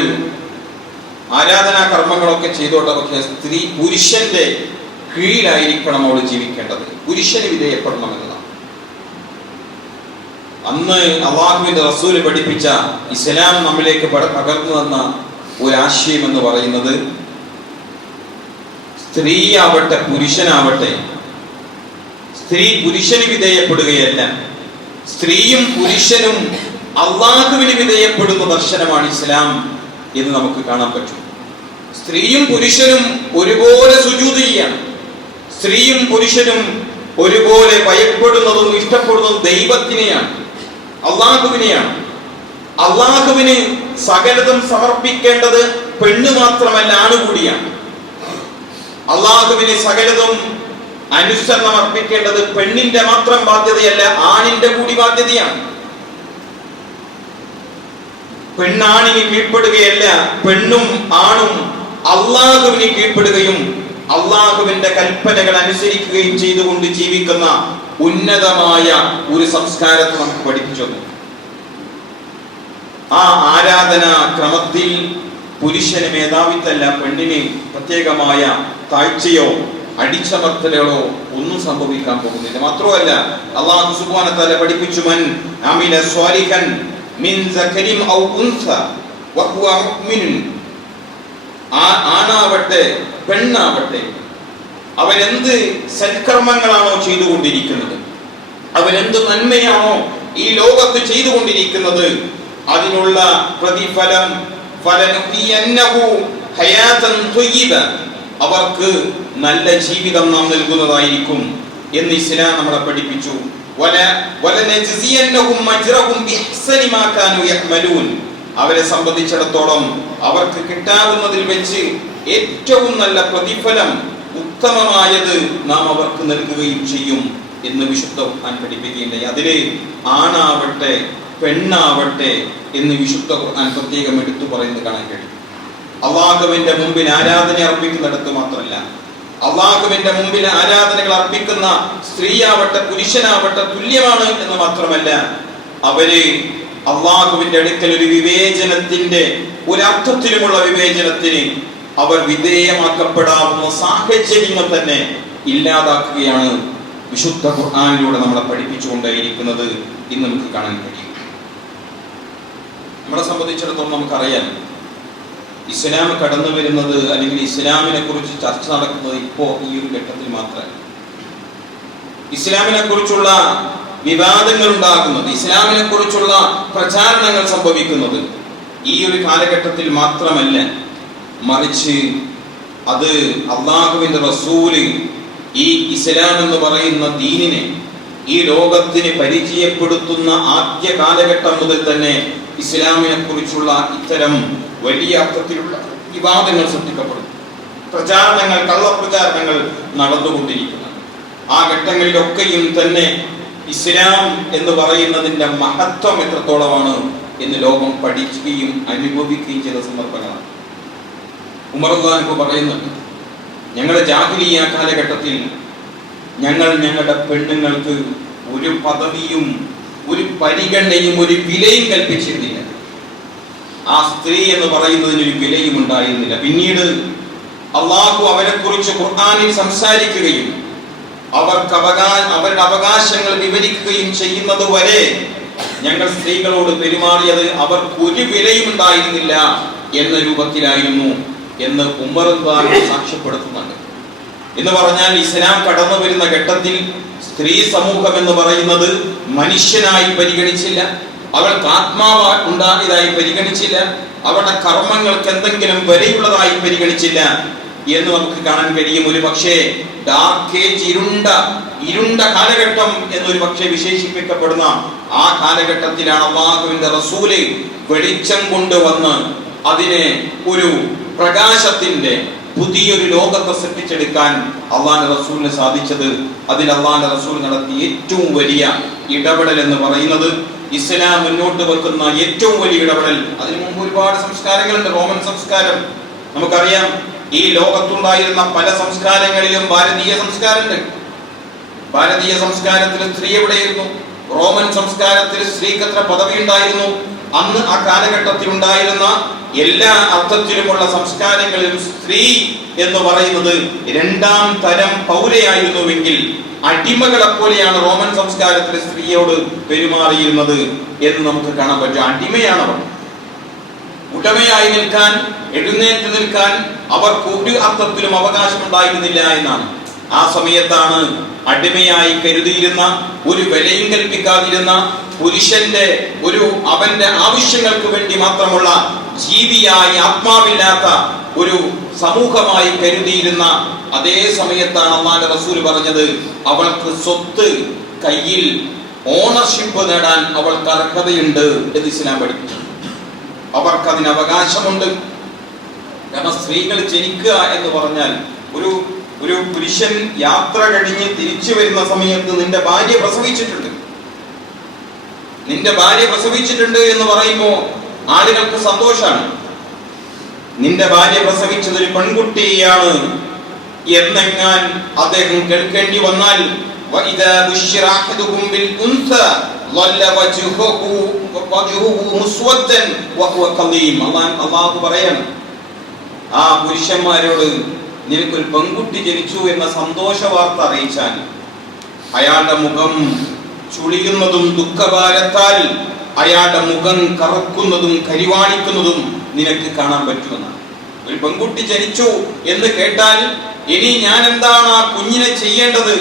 ആരാധനാ കർമ്മങ്ങളൊക്കെ ചെയ്തോട്ടെ, പക്ഷേ സ്ത്രീ പുരുഷന്റെ കീഴിലായിരിക്കണം അവൾ ജീവിക്കേണ്ടത്, പുരുഷന് വിധേയപ്പെടണം എന്നതാണ്. അന്ന് അള്ളാഹുവിന്റെ റസൂല് പഠിപ്പിച്ച ഇസ്ലാം നമ്മിലേക്ക് പകർന്നു തന്ന ഒരാശയം എന്ന് പറയുന്നത്, സ്ത്രീ ആവട്ടെ പുരുഷനാവട്ടെ, സ്ത്രീ പുരുഷന് വിധേയപ്പെടുകയല്ല, സ്ത്രീയും പുരുഷനും അള്ളാഹുവിന് വിധേയപ്പെടുന്ന ദർശനമാണ് ഇസ്ലാം എന്ന് നമുക്ക് കാണാൻ പറ്റും. സ്ത്രീയും പുരുഷനും ഒരുപോലെ സുജൂദ് ചെയ്യാണ്, സ്ത്രീയും പുരുഷനും ഒരുപോലെ ഭയപ്പെടുന്നതും ഇഷ്ടപ്പെടുന്നതും ദൈവത്തിനെയാണ്, അള്ളാഹുവിനെയാണ്. അള്ളാഹുവിന് സകലതും സമർപ്പിക്കേണ്ടത് പെണ്ണ് മാത്രമല്ല, ആണുകൂടിയാണ്. അള്ളാഹുവിന് സകലതും അനുസരണം അർപ്പിക്കേണ്ടത് പെണ്ണിന്റെ മാത്രം ബാധ്യതയല്ല, ആണിന്റെ കൂടി ബാധ്യതയാണ്. പെണ്ണാണിന് കീഴ്പ്പെടുകയല്ല, പെണ്ണും ആണും അള്ളാഹുവിന് കീഴ്പ്പെടുകയും അള്ളാഹുവിന്റെ കൽപ്പനകൾ അനുസരിക്കുകയും ചെയ്തുകൊണ്ട് ജീവിക്കുന്ന ഉന്നതമായ ഒരു സംസ്കാരത്തെ നമുക്ക് പഠിപ്പിച്ചു. ആ ആരാധനാ ക്രമത്തിൽ പുരുഷന് മേധാവിത്തല്ല, പെണ്ണിന് പ്രത്യേകമായ താഴ്ചയോ അടിച്ചമർത്തലുകളോ ഒന്നും സംഭവിക്കാൻ പോകുന്നില്ല. മാത്രമല്ല, അല്ലാഹു സുബ്ഹാനഹു വ തആല പഠിപ്പിച്ചു, മൻ അമില സ്വാലിഹൻ മിൻ സകരിൻ ഔ ഉൻസ വഹുവ മുഅ്മിൻ, ആണാവട്ടെ പെണ്ണാവട്ടെ, അവൻ എന്ത് സൽക്കർമ്മങ്ങളാണോ ചെയ്തുകൊണ്ടിരിക്കുന്നത്, അവൻ എന്ത് നന്മയാണോ ഈ ലോകത്ത് ചെയ്തുകൊണ്ടിരിക്കുന്നത്, അതിനുള്ള പ്രതിഫലം ഫലനുഹിയന്നഹു ഹയാതൻ ത്വയ്യിബ, അവർക്ക് നല്ല ജീവിതം നാം നൽകുന്നതായിരിക്കും എന്ന് ഇസ്ലാം നമ്മളെ പഠിപ്പിച്ചു. വലനജ്സിയന്നഹും അജ്റഹും ബിഹ്സനി മാ കാനൂ യഅമലൂൻ, അവരെ സംബന്ധിച്ചിടത്തോളം അവർക്ക് കിട്ടാവുന്നതിൽ വെച്ച് ഏറ്റവും നല്ല പ്രതിഫലം, ഉത്തമമായത് നാം അവർക്ക് നൽകുകയും ചെയ്യും എന്ന് വിശുദ്ധ ഖുർആൻ പഠിപ്പിക്കുകയുണ്ടായി. അതില് ആണാവട്ടെ പെണ്ണാവട്ടെ എന്ന് വിശുദ്ധ ഖുർആൻ പ്രത്യേകം എടുത്തു പറയുന്നത് കാണാൻ കഴിയും. അള്ളാഹുവിന്റെ മുമ്പിൽ ആരാധന അർപ്പിക്കുന്നിടത്ത് മാത്രമല്ല, അള്ളാഹുവിന്റെ മുമ്പിൽ ആരാധനകൾ അർപ്പിക്കുന്ന സ്ത്രീയാവട്ടെ പുരുഷനാവട്ടെ തുല്യമാണ് എന്ന് മാത്രമല്ല, അവര് അള്ളാഹുവിന്റെ അടുക്കൽ ഒരു വിവേചനത്തിന്റെ, ഒരർത്ഥത്തിലുമുള്ള വിവേചനത്തിന് അവർ വിധേയമാക്കപ്പെടാവുന്ന സാഹചര്യങ്ങൾ തന്നെ ഇല്ലാതാക്കുകയാണ് വിശുദ്ധ ഖുർആനിലൂടെ നമ്മളെ പഠിപ്പിച്ചുകൊണ്ടേയിരിക്കുന്നത് ഇന്ന് നമുക്ക് കാണാൻ കഴിയും. നമ്മളെ സംബന്ധിച്ചിടത്തോളം നമുക്കറിയാം, ഇസ്ലാം കടന്നു വരുന്നത് അല്ലെങ്കിൽ ഇസ്ലാമിനെ കുറിച്ച് ചർച്ച നടക്കുന്നത് ഇപ്പോ ഈ ഒരു ഘട്ടത്തിൽ മാത്രമല്ല. ഇസ്ലാമിനെ കുറിച്ചുള്ള വിവാദങ്ങൾ ഉണ്ടാകുന്നത്, ഇസ്ലാമിനെ കുറിച്ചുള്ള പ്രചാരണങ്ങൾ സംഭവിക്കുന്നത് ഈ ഒരു കാലഘട്ടത്തിൽ മാത്രമല്ല, മറിച്ച് അത് അള്ളാഹുവിന്റെ റസൂല് ഈ ഇസ്ലാം എന്ന് പറയുന്ന ദീനിനെ ഈ ലോകത്തിന് പരിചയപ്പെടുത്തുന്ന ആദ്യ കാലഘട്ടം മുതൽ തന്നെ ഇസ്ലാമിനെ കുറിച്ചുള്ള ഇത്തരം വലിയ അർത്ഥത്തിലുള്ള വിവാദങ്ങൾ സൃഷ്ടിക്കപ്പെടും, പ്രചാരണങ്ങൾ, കള്ളപ്രചാരണങ്ങൾ നടന്നുകൊണ്ടിരിക്കുന്നു. ആ ഘട്ടങ്ങളിലൊക്കെയും തന്നെ ഇസ്ലാം എന്ന് പറയുന്നതിന്റെ മഹത്വം എത്രത്തോളമാണ് എന്ന് ലോകം പഠിക്കുകയും അനുഭവിക്കുകയും ചെയ്ത സന്ദർഭങ്ങളാണ്. ഉമർ റളിയല്ലാഹു അൻഹു പറയുന്നുണ്ട്, ഞങ്ങളുടെ ജാഹിലിയ്യ കാലഘട്ടത്തിൽ ഞങ്ങളുടെ പെണ്ണുങ്ങൾക്ക് ഒരു പദവിയും ഒരു പരിഗണനയും ഒരു വിലയും കൽപ്പിച്ചിരുന്നില്ല. ആ സ്ത്രീ എന്ന് പറയുന്നതിന് ഒരു വിലയും ഉണ്ടായിരുന്നില്ല. പിന്നീട് അള്ളാഹു അവരെ കുറിച്ച് ഖുർആനിൽ സംസാരിക്കുകയും അവരുടെ അവകാശങ്ങൾ വിവരിക്കുകയും ചെയ്യുന്നത് വരെ ഞങ്ങൾ സ്ത്രീകളോട് പെരുമാറിയത് അവർക്ക് ഒരു വിലയും ഉണ്ടായിരുന്നില്ല എന്ന രൂപത്തിലായിരുന്നു എന്ന് ഉമർ സാക്ഷ്യപ്പെടുത്തുന്നുണ്ട്. എന്ന് പറഞ്ഞാൽ ഇസ്ലാം കടന്നു വരുന്ന ഘട്ടത്തിൽ സ്ത്രീ സമൂഹം എന്ന് പറയുന്നത് മനുഷ്യനായി പരിഗണിച്ചില്ല, അവൾക്ക് ആത്മാവ് ഉണ്ടായതായി പരിഗണിച്ചില്ല, അവരുടെ കർമ്മങ്ങൾക്ക് എന്തെങ്കിലും വിലയുള്ളതായി പരിഗണിച്ചില്ല എന്ന് നമുക്ക് കാണാൻ കഴിയും. ഒരു പക്ഷേ ഡാർക്ക് ഏജ്, ഇരുണ്ട കാലഘട്ടം എന്നൊരു പക്ഷേ വിശേഷിപ്പിക്കപ്പെടുന്ന ആ കാലഘട്ടത്തിലാണ് അല്ലാഹുവിന്റെ റസൂല് വെളിച്ചം കൊണ്ടുവന്ന് അതിനെ ഒരു പ്രകാശത്തിന്റെ പുതിയൊരു ലോകത്തെ സൃഷ്ടിച്ചെടുക്കാൻ അള്ളാഹുവിന്റെ റസൂലിന് സാധിച്ചത്. അതിൽ അള്ളാഹുവിന്റെ റസൂൽ നടത്തിയ ഏറ്റവും വലിയ ഇടപെടൽ എന്ന് പറയുന്നത്, ഇസ്ലാം മുന്നോട്ട് വെക്കുന്ന ഏറ്റവും വലിയ ഇടപെടൽ. അതിനു മുമ്പ് ഒരുപാട് സംസ്കാരങ്ങളുണ്ട്. റോമൻ സംസ്കാരം നമുക്കറിയാം. ഈ ലോകത്തുണ്ടായിരുന്ന പല സംസ്കാരങ്ങളിലും ഭാരതീയ സംസ്കാരമുണ്ട്. ഭാരതീയ സംസ്കാരത്തിൽ സ്ത്രീ എവിടെയായിരുന്നു? റോമൻ സംസ്കാരത്തിൽ സ്ത്രീക്ക് എത്ര പദവി ഉണ്ടായിരുന്നു? അന്ന് ആ കാലഘട്ടത്തിൽ ഉണ്ടായിരുന്ന എല്ലാ അർത്ഥത്തിലുമുള്ള സംസ്കാരങ്ങളിലും സ്ത്രീ എന്ന് പറയുന്നത് രണ്ടാം തരം പൗരയായിരുന്നുവെങ്കിൽ അടിമകളെ പോലെയാണ് റോമൻ സംസ്കാരത്തിലെ സ്ത്രീയോട് പെരുമാറിയിരുന്നത് എന്ന് നമുക്ക് കാണാൻ പറ്റും. അടിമയാണവർ. ഉടമയായി നിൽക്കാൻ, എഴുന്നേറ്റ് നിൽക്കാൻ അവർക്ക് ഒരു അർത്ഥത്തിലും അവകാശം ഉണ്ടായിരുന്നില്ല എന്നാണ്. ആ സമയത്താണ് അടിമയായി കരുതിയിരുന്ന, ഒരു വിലയും കൽപ്പിക്കാതിരുന്ന, പുരുഷന്റെ അവന്റെ ആവശ്യങ്ങൾക്ക് വേണ്ടി മാത്രമുള്ള ജീവിയായി, ആത്മാവില്ലാത്ത ഒരു സമൂഹമായി കരുതിയിരുന്ന അതേ സമയത്താണ് അല്ലാഹുവിന്റെ റസൂൽ പറഞ്ഞത്, അവൾക്ക് സ്വത്ത് കയ്യിൽ ഓണർഷിപ്പ് നേടാൻ അവൾക്ക് അർഹതയുണ്ട് എന്ന് ഇസ്ലാം പഠിപ്പിച്ചു. അവർക്ക് അതിന് അവകാശമുണ്ട്. കാരണം സ്ത്രീകൾ ജനിക്കുക എന്ന് പറഞ്ഞാൽ, ഒരു പുരുഷൻ യാത്ര കഴിഞ്ഞ് തിരിച്ചു വരുന്ന സമയത്ത് നിന്റെ ഭാര്യ പ്രസവിച്ചിട്ടുണ്ട് എന്ന് പറയുമ്പോൾ ആളുകൾക്ക് സന്തോഷാണ്. നിന്റെ ഭാര്യ പ്രസവിച്ചത് ഒരു പെൺകുട്ടിയാണ് എന്നെങ്ങാൻ അദ്ദേഹം കേൾക്കേണ്ടി വന്നാൽ, അല്ലാഹു പറയാണ് ആ പുരുഷന്മാരോട്, നിനക്കൊരു പെൺകുട്ടി ജനിച്ചു എന്ന സന്തോഷ വാർത്ത അറിയിച്ചാൽ അയാളുടെ മുഖം ചുളിയുന്നതും ദുഃഖഭാരത്താൽ അയാളുടെ മുഖം കറുക്കുന്നതും കരിവാണിക്കുന്നതും നിനക്ക് കാണാൻ പറ്റുമെന്നാണ്. ഒരു പെൺകുട്ടി ജനിച്ചു എന്ന് കേട്ടാൽ ഇനി ഞാൻ എന്താണ് ആ കുഞ്ഞിനെ ചെയ്യേണ്ടത്?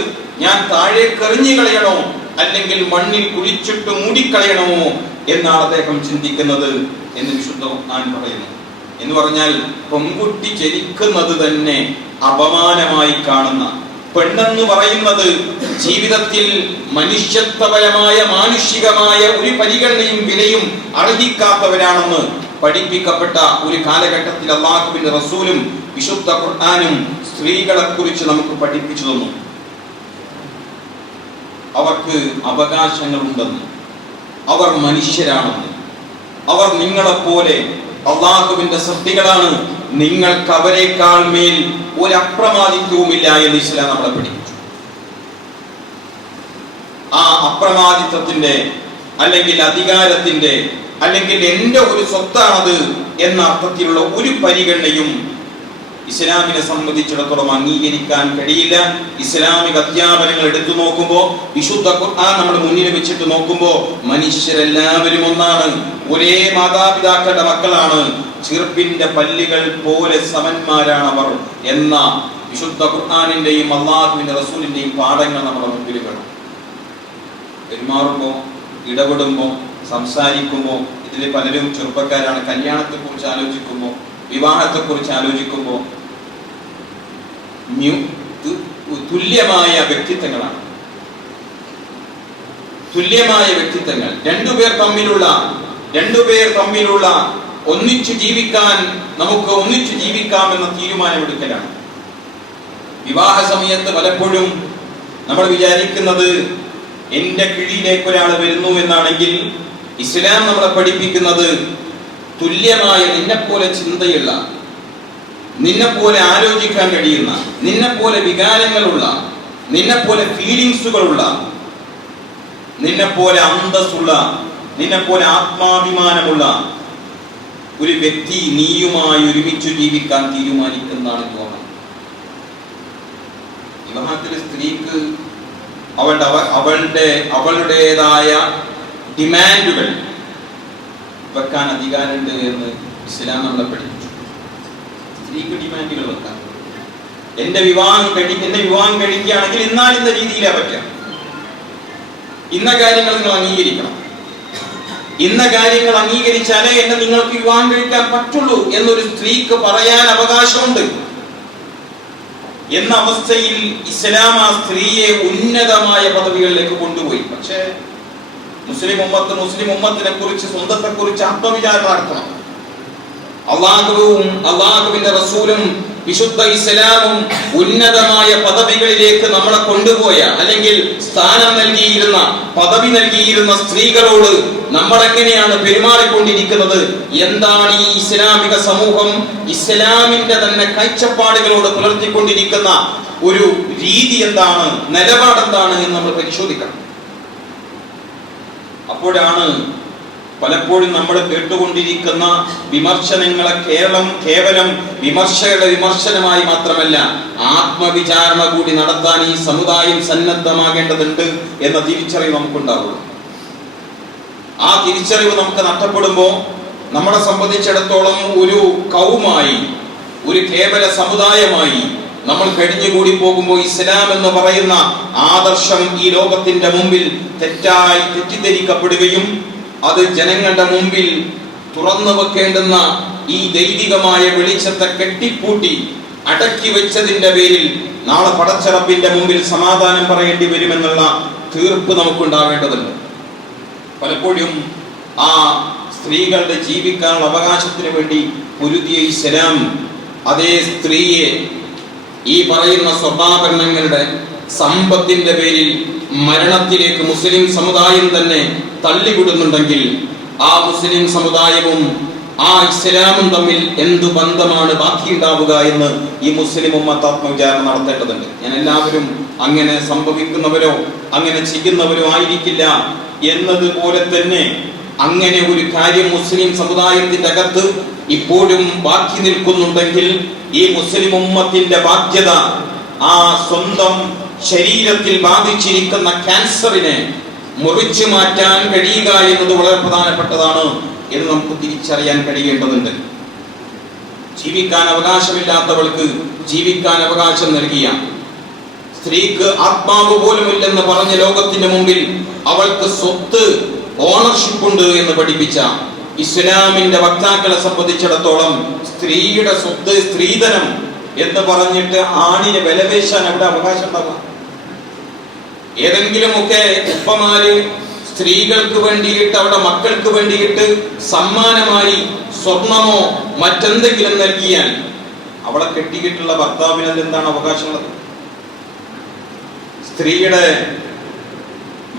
ഞാൻ താഴേക്ക് എറിഞ്ഞു കളയണോ, അല്ലെങ്കിൽ മണ്ണിൽ കുഴിച്ചിട്ട് മൂടിക്കളയണമോ എന്നാണ് അദ്ദേഹം ചിന്തിക്കുന്നത് എന്ന് വിശുദ്ധ ഖുർആൻ പറയുന്നു. എന്ന് പറഞ്ഞാൽ പെൺകുട്ടി ജനിക്കുന്നത് തന്നെ അപമാനമായി കാണുന്ന, പെണ്ണെന്ന് പറയുന്നത് ജീവിതത്തിൽ മനുഷ്യത്വപരമായ, മാനുഷികമായ ഒരു പരിഗണനയും വിലയും അർഹിക്കാത്തവരാണെന്ന് പഠിപ്പിക്കപ്പെട്ട ഒരു കാലഘട്ടത്തിൽ അല്ലാഹുവിന്റെ റസൂലും വിശുദ്ധ ഖുർആനും സ്ത്രീകളെ കുറിച്ച് നമുക്ക് പഠിപ്പിച്ചു തന്നു. അവർക്ക് അവകാശങ്ങളുണ്ടെന്ന്, അവർ മനുഷ്യരാണെന്ന്, അവർ നിങ്ങളെപ്പോലെ അള്ളാഹുവിന്റെ സൃഷ്ടികളാണ്, നിങ്ങൾക്ക് അവരെക്കാൾ മേൽ ഒരു അപ്രമാദിത്വവുമില്ല എന്ന് ഇസ്ലാം നമ്മളെ പഠിപ്പിച്ചു. ആ അപ്രമാദിത്വത്തിന്റെ, അല്ലെങ്കിൽ അധികാരത്തിന്റെ, അല്ലെങ്കിൽ എന്റെ ഒരു സ്വത്താണത് എന്ന അർത്ഥത്തിലുള്ള ഒരു പരിഗണനയും ഇസ്ലാമിനെ സംബന്ധിച്ചിടത്തോളം അംഗീകരിക്കാൻ കഴിയില്ല. ഇസ്ലാമിക അധ്യാപനങ്ങൾ എടുത്തു നോക്കുമ്പോൾ, വിശുദ്ധ ഖുർആൻ നമ്മൾ മുന്നിൽ വെച്ചിട്ട് നോക്കുമ്പോൾ, മനുഷ്യരെല്ലാവരും ഒന്നാണ്, ഒരേ മാതാപിതാക്കളുടെ മക്കളാണ്, ചെറുപ്പിന്റെ പല്ലുകൾ പോലെ സമന്മാരാണ് അവർ എന്ന വിശുദ്ധ ഖുർആനിന്റെയും അല്ലാഹുവിന്റെ റസൂലിന്റെയും പാഠങ്ങൾ നമ്മുടെ മുമ്പിൽ വേണം. പെരുമാറുമ്പോ, ഇടപെടുമ്പോ, സംസാരിക്കുമ്പോ, ഇതിൽ പലരും ചെറുപ്പക്കാരാണ്. കല്യാണത്തെ കുറിച്ച് ആലോചിക്കുമ്പോ, വിവാഹത്തെ കുറിച്ച് ആലോചിക്കുമ്പോൾ തുല്യമായ വ്യക്തിത്വങ്ങളാണ്. തുല്യമായ വ്യക്തിത്വങ്ങൾ, രണ്ടുപേർ തമ്മിലുള്ള ഒന്നിച്ചു ജീവിക്കാൻ, നമുക്ക് ഒന്നിച്ചു ജീവിക്കാമെന്ന തീരുമാനമെടുക്കലാണ്. വിവാഹ സമയത്ത് പലപ്പോഴും നമ്മൾ വിചാരിക്കുന്നത് എന്റെ കീഴിലേക്ക് ഒരാൾ വരുന്നു എന്നാണെങ്കിൽ, ഇസ്ലാം നമ്മളെ പഠിപ്പിക്കുന്നത് തുല്യമായ, നിന്നെപ്പോലെ ചിന്തയുള്ള, നിന്നെപ്പോലെ ആലോചിക്കാൻ കഴിയുന്ന, നിന്നെപ്പോലെ വികാരങ്ങളുള്ള, നിന്നെപ്പോലെ ഫീലിങ്സുകളുള്ള, നിന്നെപ്പോലെ അന്തസ്സുള്ള, നിന്നെപ്പോലെ ആത്മാഭിമാനമുള്ള ഒരു വ്യക്തി നീയുമായി ഒരുമിച്ച് ജീവിക്കാൻ തീരുമാനിക്കുന്നതാണ് വിവാഹം. വിവാഹത്തിൽ സ്ത്രീക്ക് അവളുടേതായ ഡിമാൻഡുകൾ വെക്കാൻ അധികാരമുണ്ട് എന്ന് ഇസ്ലാം നമ്മളെ പഠിപ്പിച്ചു. സ്ത്രീക്ക് ഡിമാൻഡുകൾ വെക്കാം. എന്നെ വിവാഹം കഴിക്കുകയാണെങ്കിൽ എന്നാൽ ഇന്ന രീതിയിലാ പറ്റാം, ഇന്ന കാര്യങ്ങൾ നിങ്ങൾ അംഗീകരിക്കണം, ഇന്ന കാര്യങ്ങൾ അംഗീകരിച്ചാലേ എന്നെ നിങ്ങൾക്ക് വിവാഹം കഴിക്കാൻ പറ്റുള്ളൂ എന്നൊരു സ്ത്രീക്ക് പറയാൻ അവകാശമുണ്ട് എന്ന അവസ്ഥയിൽ ഇസ്ലാം ആ സ്ത്രീയെ ഉന്നതമായ പദവികളിലേക്ക് കൊണ്ടുപോയി. പക്ഷേ മുസ്ലിം ഉമ്മത്തിനെ കുറിച്ച്, സ്വന്തത്തെ കുറിച്ച് ആത്മവിചാരം നടത്തണം. അള്ളാഹുവും അള്ളാഹുവിന്റെ റസൂലും വിശുദ്ധ ഇസ്ലാമും ഉന്നതമായ പദവികളിലേക്ക് നമ്മളെ കൊണ്ടുപോയ, അല്ലെങ്കിൽ സ്ഥാനം നൽകിയിരുന്ന, പദവി നൽകിയിരുന്ന സ്ത്രീകളോട് നമ്മൾ എങ്ങനെയാണ് പെരുമാറിക്കൊണ്ടിരിക്കുന്നത്, എന്താണ് ഈ ഇസ്ലാമിക സമൂഹം ഇസ്ലാമിന്റെ തന്നെ കാഴ്ചപ്പാടുകളോട് പുലർത്തിക്കൊണ്ടിരിക്കുന്ന ഒരു രീതി എന്താണ്, നിലപാടെന്താണ് എന്ന് നമ്മൾ പരിശോധിക്കണം. അപ്പോഴാണ് പലപ്പോഴും നമ്മൾ കേട്ടുകൊണ്ടിരിക്കുന്ന വിമർശനങ്ങളെ കേവലം വിമർശകരുടെ വിമർശനമായി മാത്രമല്ല, ആത്മവിചാരണ കൂടി നടത്താൻ ഈ സമുദായം സന്നദ്ധമാകേണ്ടതുണ്ട് എന്ന തിരിച്ചറിവ് നമുക്കുണ്ടാവുള്ളൂ. ആ തിരിച്ചറിവ് നമുക്ക് നഷ്ടപ്പെടുമ്പോൾ നമ്മളെ സംബന്ധിച്ചിടത്തോളം ഒരു കൗമായി, ഒരു കേവല സമുദായമായി നമ്മൾ കഴിഞ്ഞുകൂടി പോകുമ്പോൾ ഇസ്ലാം എന്ന് പറയുന്ന ആദർശം ഈ ലോകത്തിന്റെ മുമ്പിൽ തെറ്റായി തെറ്റിദ്ധരിക്കപ്പെടുകയും അത് ജനങ്ങളുടെ മുമ്പിൽ തുറന്നു വെക്കേണ്ടുന്ന ഈ ദൈവികമായ വെളിച്ചത്തെ കെട്ടിപ്പൂട്ടി അടക്കി വെച്ചതിന്റെ പേരിൽ നാളെ പടച്ചറപ്പിന്റെ മുമ്പിൽ സമാധാനം പറയേണ്ടി വരുമെന്നുള്ള തീർപ്പ് നമുക്കുണ്ടാവേണ്ടതുണ്ട്. പലപ്പോഴും ആ സ്ത്രീകളുടെ ജീവിക്കാനുള്ള അവകാശത്തിന് വേണ്ടി പൊരുതിയ ഇസ്ലാം അതേ സ്ത്രീയെ ഈ പറയുന്ന സ്വർണ്ണാഭരണങ്ങളുടെ സമ്പത്തിന്റെ പേരിൽ മരണത്തിലേക്ക് മുസ്ലിം സമുദായം തന്നെ തള്ളിവിടുന്നുണ്ടെങ്കിൽ ആ മുസ്ലിം സമുദായവും ആ ഇസ്ലാമും തമ്മിൽ എന്തു ബന്ധമാണ് ബാക്കിയുണ്ടാവുക എന്ന് ഈ മുസ്ലിം ഉമ്മത്ത് ആത്മവിചാരണ നടത്തേണ്ടതുണ്ട്. ഞാൻ എല്ലാവരും അങ്ങനെ സംഭവിക്കുന്നവരോ അങ്ങനെ ചെയ്യുന്നവരോ ആയിരിക്കില്ല എന്നതുപോലെ തന്നെ അങ്ങനെ ഒരു കാര്യം മുസ്ലിം സമുദായത്തിന്റെ അകത്ത് ഇപ്പോഴും ബാക്കി നിൽക്കുന്നുണ്ടെങ്കിൽ ഈ മുസ്ലിം ഉമ്മത്തിന്റെ ബാധ്യത ആ സ്വന്തം ശരീരത്തിൽ ബാധിച്ചിരിക്കുന്ന ക്യാൻസറിനെ മുറിച്ചു മാറ്റാൻ കഴിയുക എന്നത് വളരെ പ്രധാനപ്പെട്ടതാണ് എന്ന് നമുക്ക് തിരിച്ചറിയാൻ കഴിയേണ്ടതുണ്ട്. ജീവിക്കാൻ അവകാശമില്ലാത്തവൾക്ക് ജീവിക്കാൻ അവകാശം നൽകിയ, സ്ത്രീക്ക് ആത്മാവ് പോലുമില്ലെന്ന് പറഞ്ഞ ലോകത്തിന്റെ മുമ്പിൽ അവൾക്ക് സ്വത്ത് ഓണർഷിപ്പ് ഉണ്ട് എന്ന് പഠിപ്പിച്ച ഇസ്ലാമിന്റെ വക്താക്കളെ സംബന്ധിച്ചിടത്തോളം സ്ത്രീയുടെ സ്വത്ത്, സ്ത്രീധനം എന്ന് പറഞ്ഞിട്ട് ആണിനെ വിലപേശാൻ അവിടെ അവകാശം ഉണ്ടാവാം. ഏതെങ്കിലുമൊക്കെ ഉപ്പമാര് സ്ത്രീകൾക്ക് വേണ്ടിയിട്ട്, അവിടെ മക്കൾക്ക് വേണ്ടിയിട്ട് സമ്മാനമായി സ്വർണമോ മറ്റെന്തെങ്കിലും നൽകിയാൽ അവളെ കെട്ടിയിട്ടുള്ള ഭർത്താവിന് എന്താണ് അവകാശമുള്ളത്? സ്ത്രീയുടെ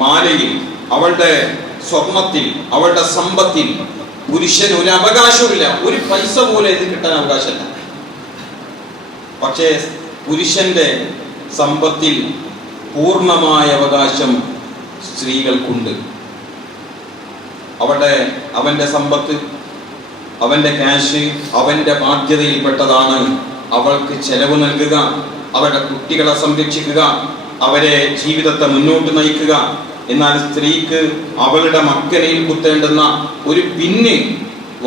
മാലയിൽ, അവളുടെ സ്വർണത്തിൽ, അവളുടെ സമ്പത്തിൽ പുരുഷന് ഒരു അവകാശവുമില്ല. ഒരു പൈസ പോലെ ഇത് കിട്ടാൻ അവകാശമില്ല. പക്ഷേ പുരുഷന്റെ സമ്പത്തിൽ പൂർണ്ണമായ അവകാശം സ്ത്രീകൾക്കുണ്ട്. അവന്റെ സമ്പത്ത്, അവന്റെ ക്യാഷ് അവന്റെ ബാധ്യതയിൽപ്പെട്ടതാണ്. അവൾക്ക് ചെലവ് നൽകുക, അവരുടെ കുട്ടികളെ സംരക്ഷിക്കുക, അവരെ ജീവിതത്തെ മുന്നോട്ട് നയിക്കുക. എന്നാൽ സ്ത്രീക്ക് അവളുടെ മക്കനയിൽ കുത്തേണ്ടുന്ന ഒരു പിന്ന്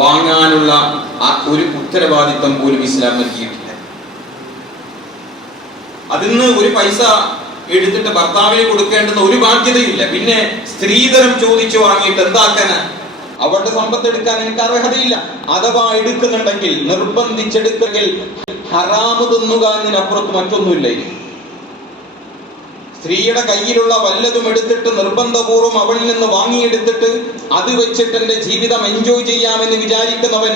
വാങ്ങാനുള്ള ഒരു ഉത്തരവാദിത്തം പോലും ഇസ്ലാം നൽകിയിട്ടില്ല. അതിന്ന് ഒരു പൈസ എടുത്തിട്ട് ഭർത്താവിന് കൊടുക്കേണ്ടുന്ന ഒരു ബാധ്യതയില്ല. പിന്നെ സ്ത്രീധനം ചോദിച്ചു വാങ്ങിയിട്ട് എന്താക്കാനാ? അവരുടെ സമ്പത്ത് എടുക്കാൻ എനിക്ക് അർഹതയില്ല. അഥവാ എടുക്കുന്നുണ്ടെങ്കിൽ, നിർബന്ധിച്ചെടുക്കെങ്കിൽ ഹറാമ് തിന്നുക എന്നതിനപ്പുറത്ത് മറ്റൊന്നുമില്ല. സ്ത്രീയുടെ കയ്യിലുള്ള വല്ലതും എടുത്തിട്ട് നിർബന്ധപൂർവ്വം അവളിൽ നിന്ന് വാങ്ങിയെടുത്തിട്ട് അത് വെച്ചിട്ട് എന്റെ ജീവിതം എൻജോയ് ചെയ്യാമെന്ന് വിചാരിക്കുന്നവൻ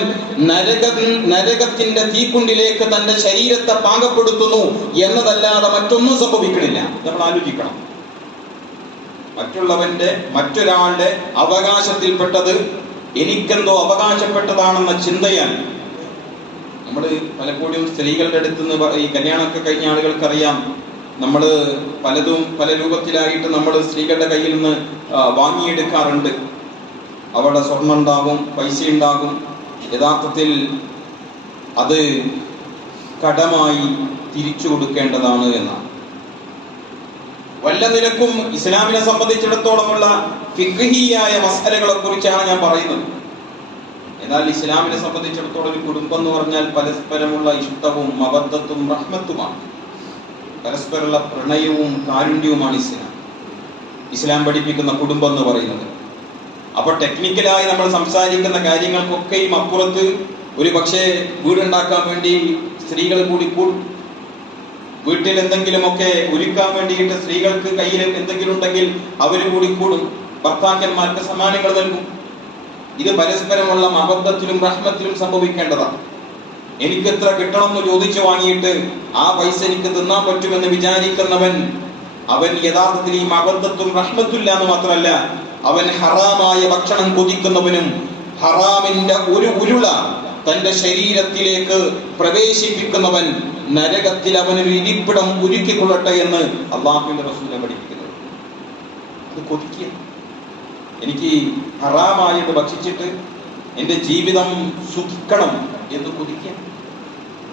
നരകത്തിന്റെ തീക്കുണ്ടിലേക്ക് തന്റെ ശരീരത്തെ പാകപ്പെടുത്തുന്നു എന്നതല്ലാതെ മറ്റൊന്നും സംഭവിക്കണില്ല. നമ്മൾ ആലോചിക്കണം. മറ്റൊരാളുടെ അവകാശത്തിൽപ്പെട്ടത് എനിക്കെന്തോ അവകാശപ്പെട്ടതാണെന്ന ചിന്തയാൽ നമ്മൾ പലപ്പോഴും സ്ത്രീകളുടെ അടുത്ത് നിന്ന്, ഈ കല്യാണമൊക്കെ കഴിഞ്ഞ ആളുകൾക്കറിയാം, നമ്മൾ പലതും പല രൂപത്തിലായിട്ട് നമ്മൾ സ്ത്രീകളുടെ കയ്യിൽ നിന്ന് വാങ്ങിയെടുക്കാറുണ്ട്. അവരുടെ സ്വർണ്ണം ഉണ്ടാകും, പൈസ ഉണ്ടാകും. യഥാർത്ഥത്തിൽ അത് കടമായി തിരിച്ചു കൊടുക്കേണ്ടതാണ് എന്നാണ്. വല്ല നിലക്കും ഇസ്ലാമിനെ സംബന്ധിച്ചിടത്തോളമുള്ള ഫിഖ്ഹിയായ മസലകളെ കുറിച്ചാണ് ഞാൻ പറയുന്നത്. എന്നാൽ ഇസ്ലാമിനെ സംബന്ധിച്ചിടത്തോളം ഒരു കുടുംബം എന്ന് പറഞ്ഞാൽ പരസ്പരമുള്ള ഇഷ്ടവും മവദ്ദത്തും റഹ്മത്തുമാണ്. പരസ്പരമുള്ള പ്രണയവും കാരുണ്യവുമാണ് ഇസ്ലാം പഠിപ്പിക്കുന്ന കുടുംബം എന്ന് പറയുന്നത്. അപ്പൊ ടെക്നിക്കലായി നമ്മൾ സംസാരിക്കുന്ന കാര്യങ്ങൾക്കൊക്കെയും അപ്പുറത്ത് ഒരു പക്ഷേ വീടുണ്ടാക്കാൻ വേണ്ടി സ്ത്രീകൾ കൂടി കൂടും. വീട്ടിൽ എന്തെങ്കിലുമൊക്കെ ഒരുക്കാൻ വേണ്ടിയിട്ട് സ്ത്രീകൾക്ക് കയ്യിൽ എന്തെങ്കിലും ഉണ്ടെങ്കിൽ അവര് കൂടി കൂടും. ഭർത്താക്കന്മാർക്ക് സമ്മാനങ്ങൾ നൽകും. ഇത് പരസ്പരമുള്ള മഹബ്ബത്തിലും റഹ്മത്തിലും സംഭവിക്കേണ്ടതാണ്. എനിക്ക് എത്ര കിട്ടണം എന്ന് ചോദിച്ചു വാങ്ങിയിട്ട് ആ പൈസ എനിക്ക് തിന്നാൻ പറ്റുമെന്ന് വിചാരിക്കുന്നവൻ അവൻ യഥാർത്ഥത്തിൽ ഈ മഹബ്ബത്തും റഹ്മത്തുമില്ല എന്ന് മാത്രമല്ല, അവൻ ഹറാമായ ഭക്ഷണം കൊതിക്കുന്നവനും ഹറാമിന്റെ ഒരു ഉരുള തന്റെ ശരീരത്തിലേക്ക് പ്രവേശിപ്പിക്കുന്നവൻ നരകത്തിൽ അവനൊരു ഇരിപ്പിടം ഒരുക്കിക്കൊള്ളട്ടെ എന്ന് അള്ളാഹുവിന്റെ റസൂൽ പഠിപ്പിക്കുന്നത്. അത് കൊതിക്കുക. എനിക്ക് ഹറാമായത് ഭക്ഷിച്ചിട്ട് എന്റെ ജീവിതം സുഖിക്കണം എന്ന് കൊതിക്കുക.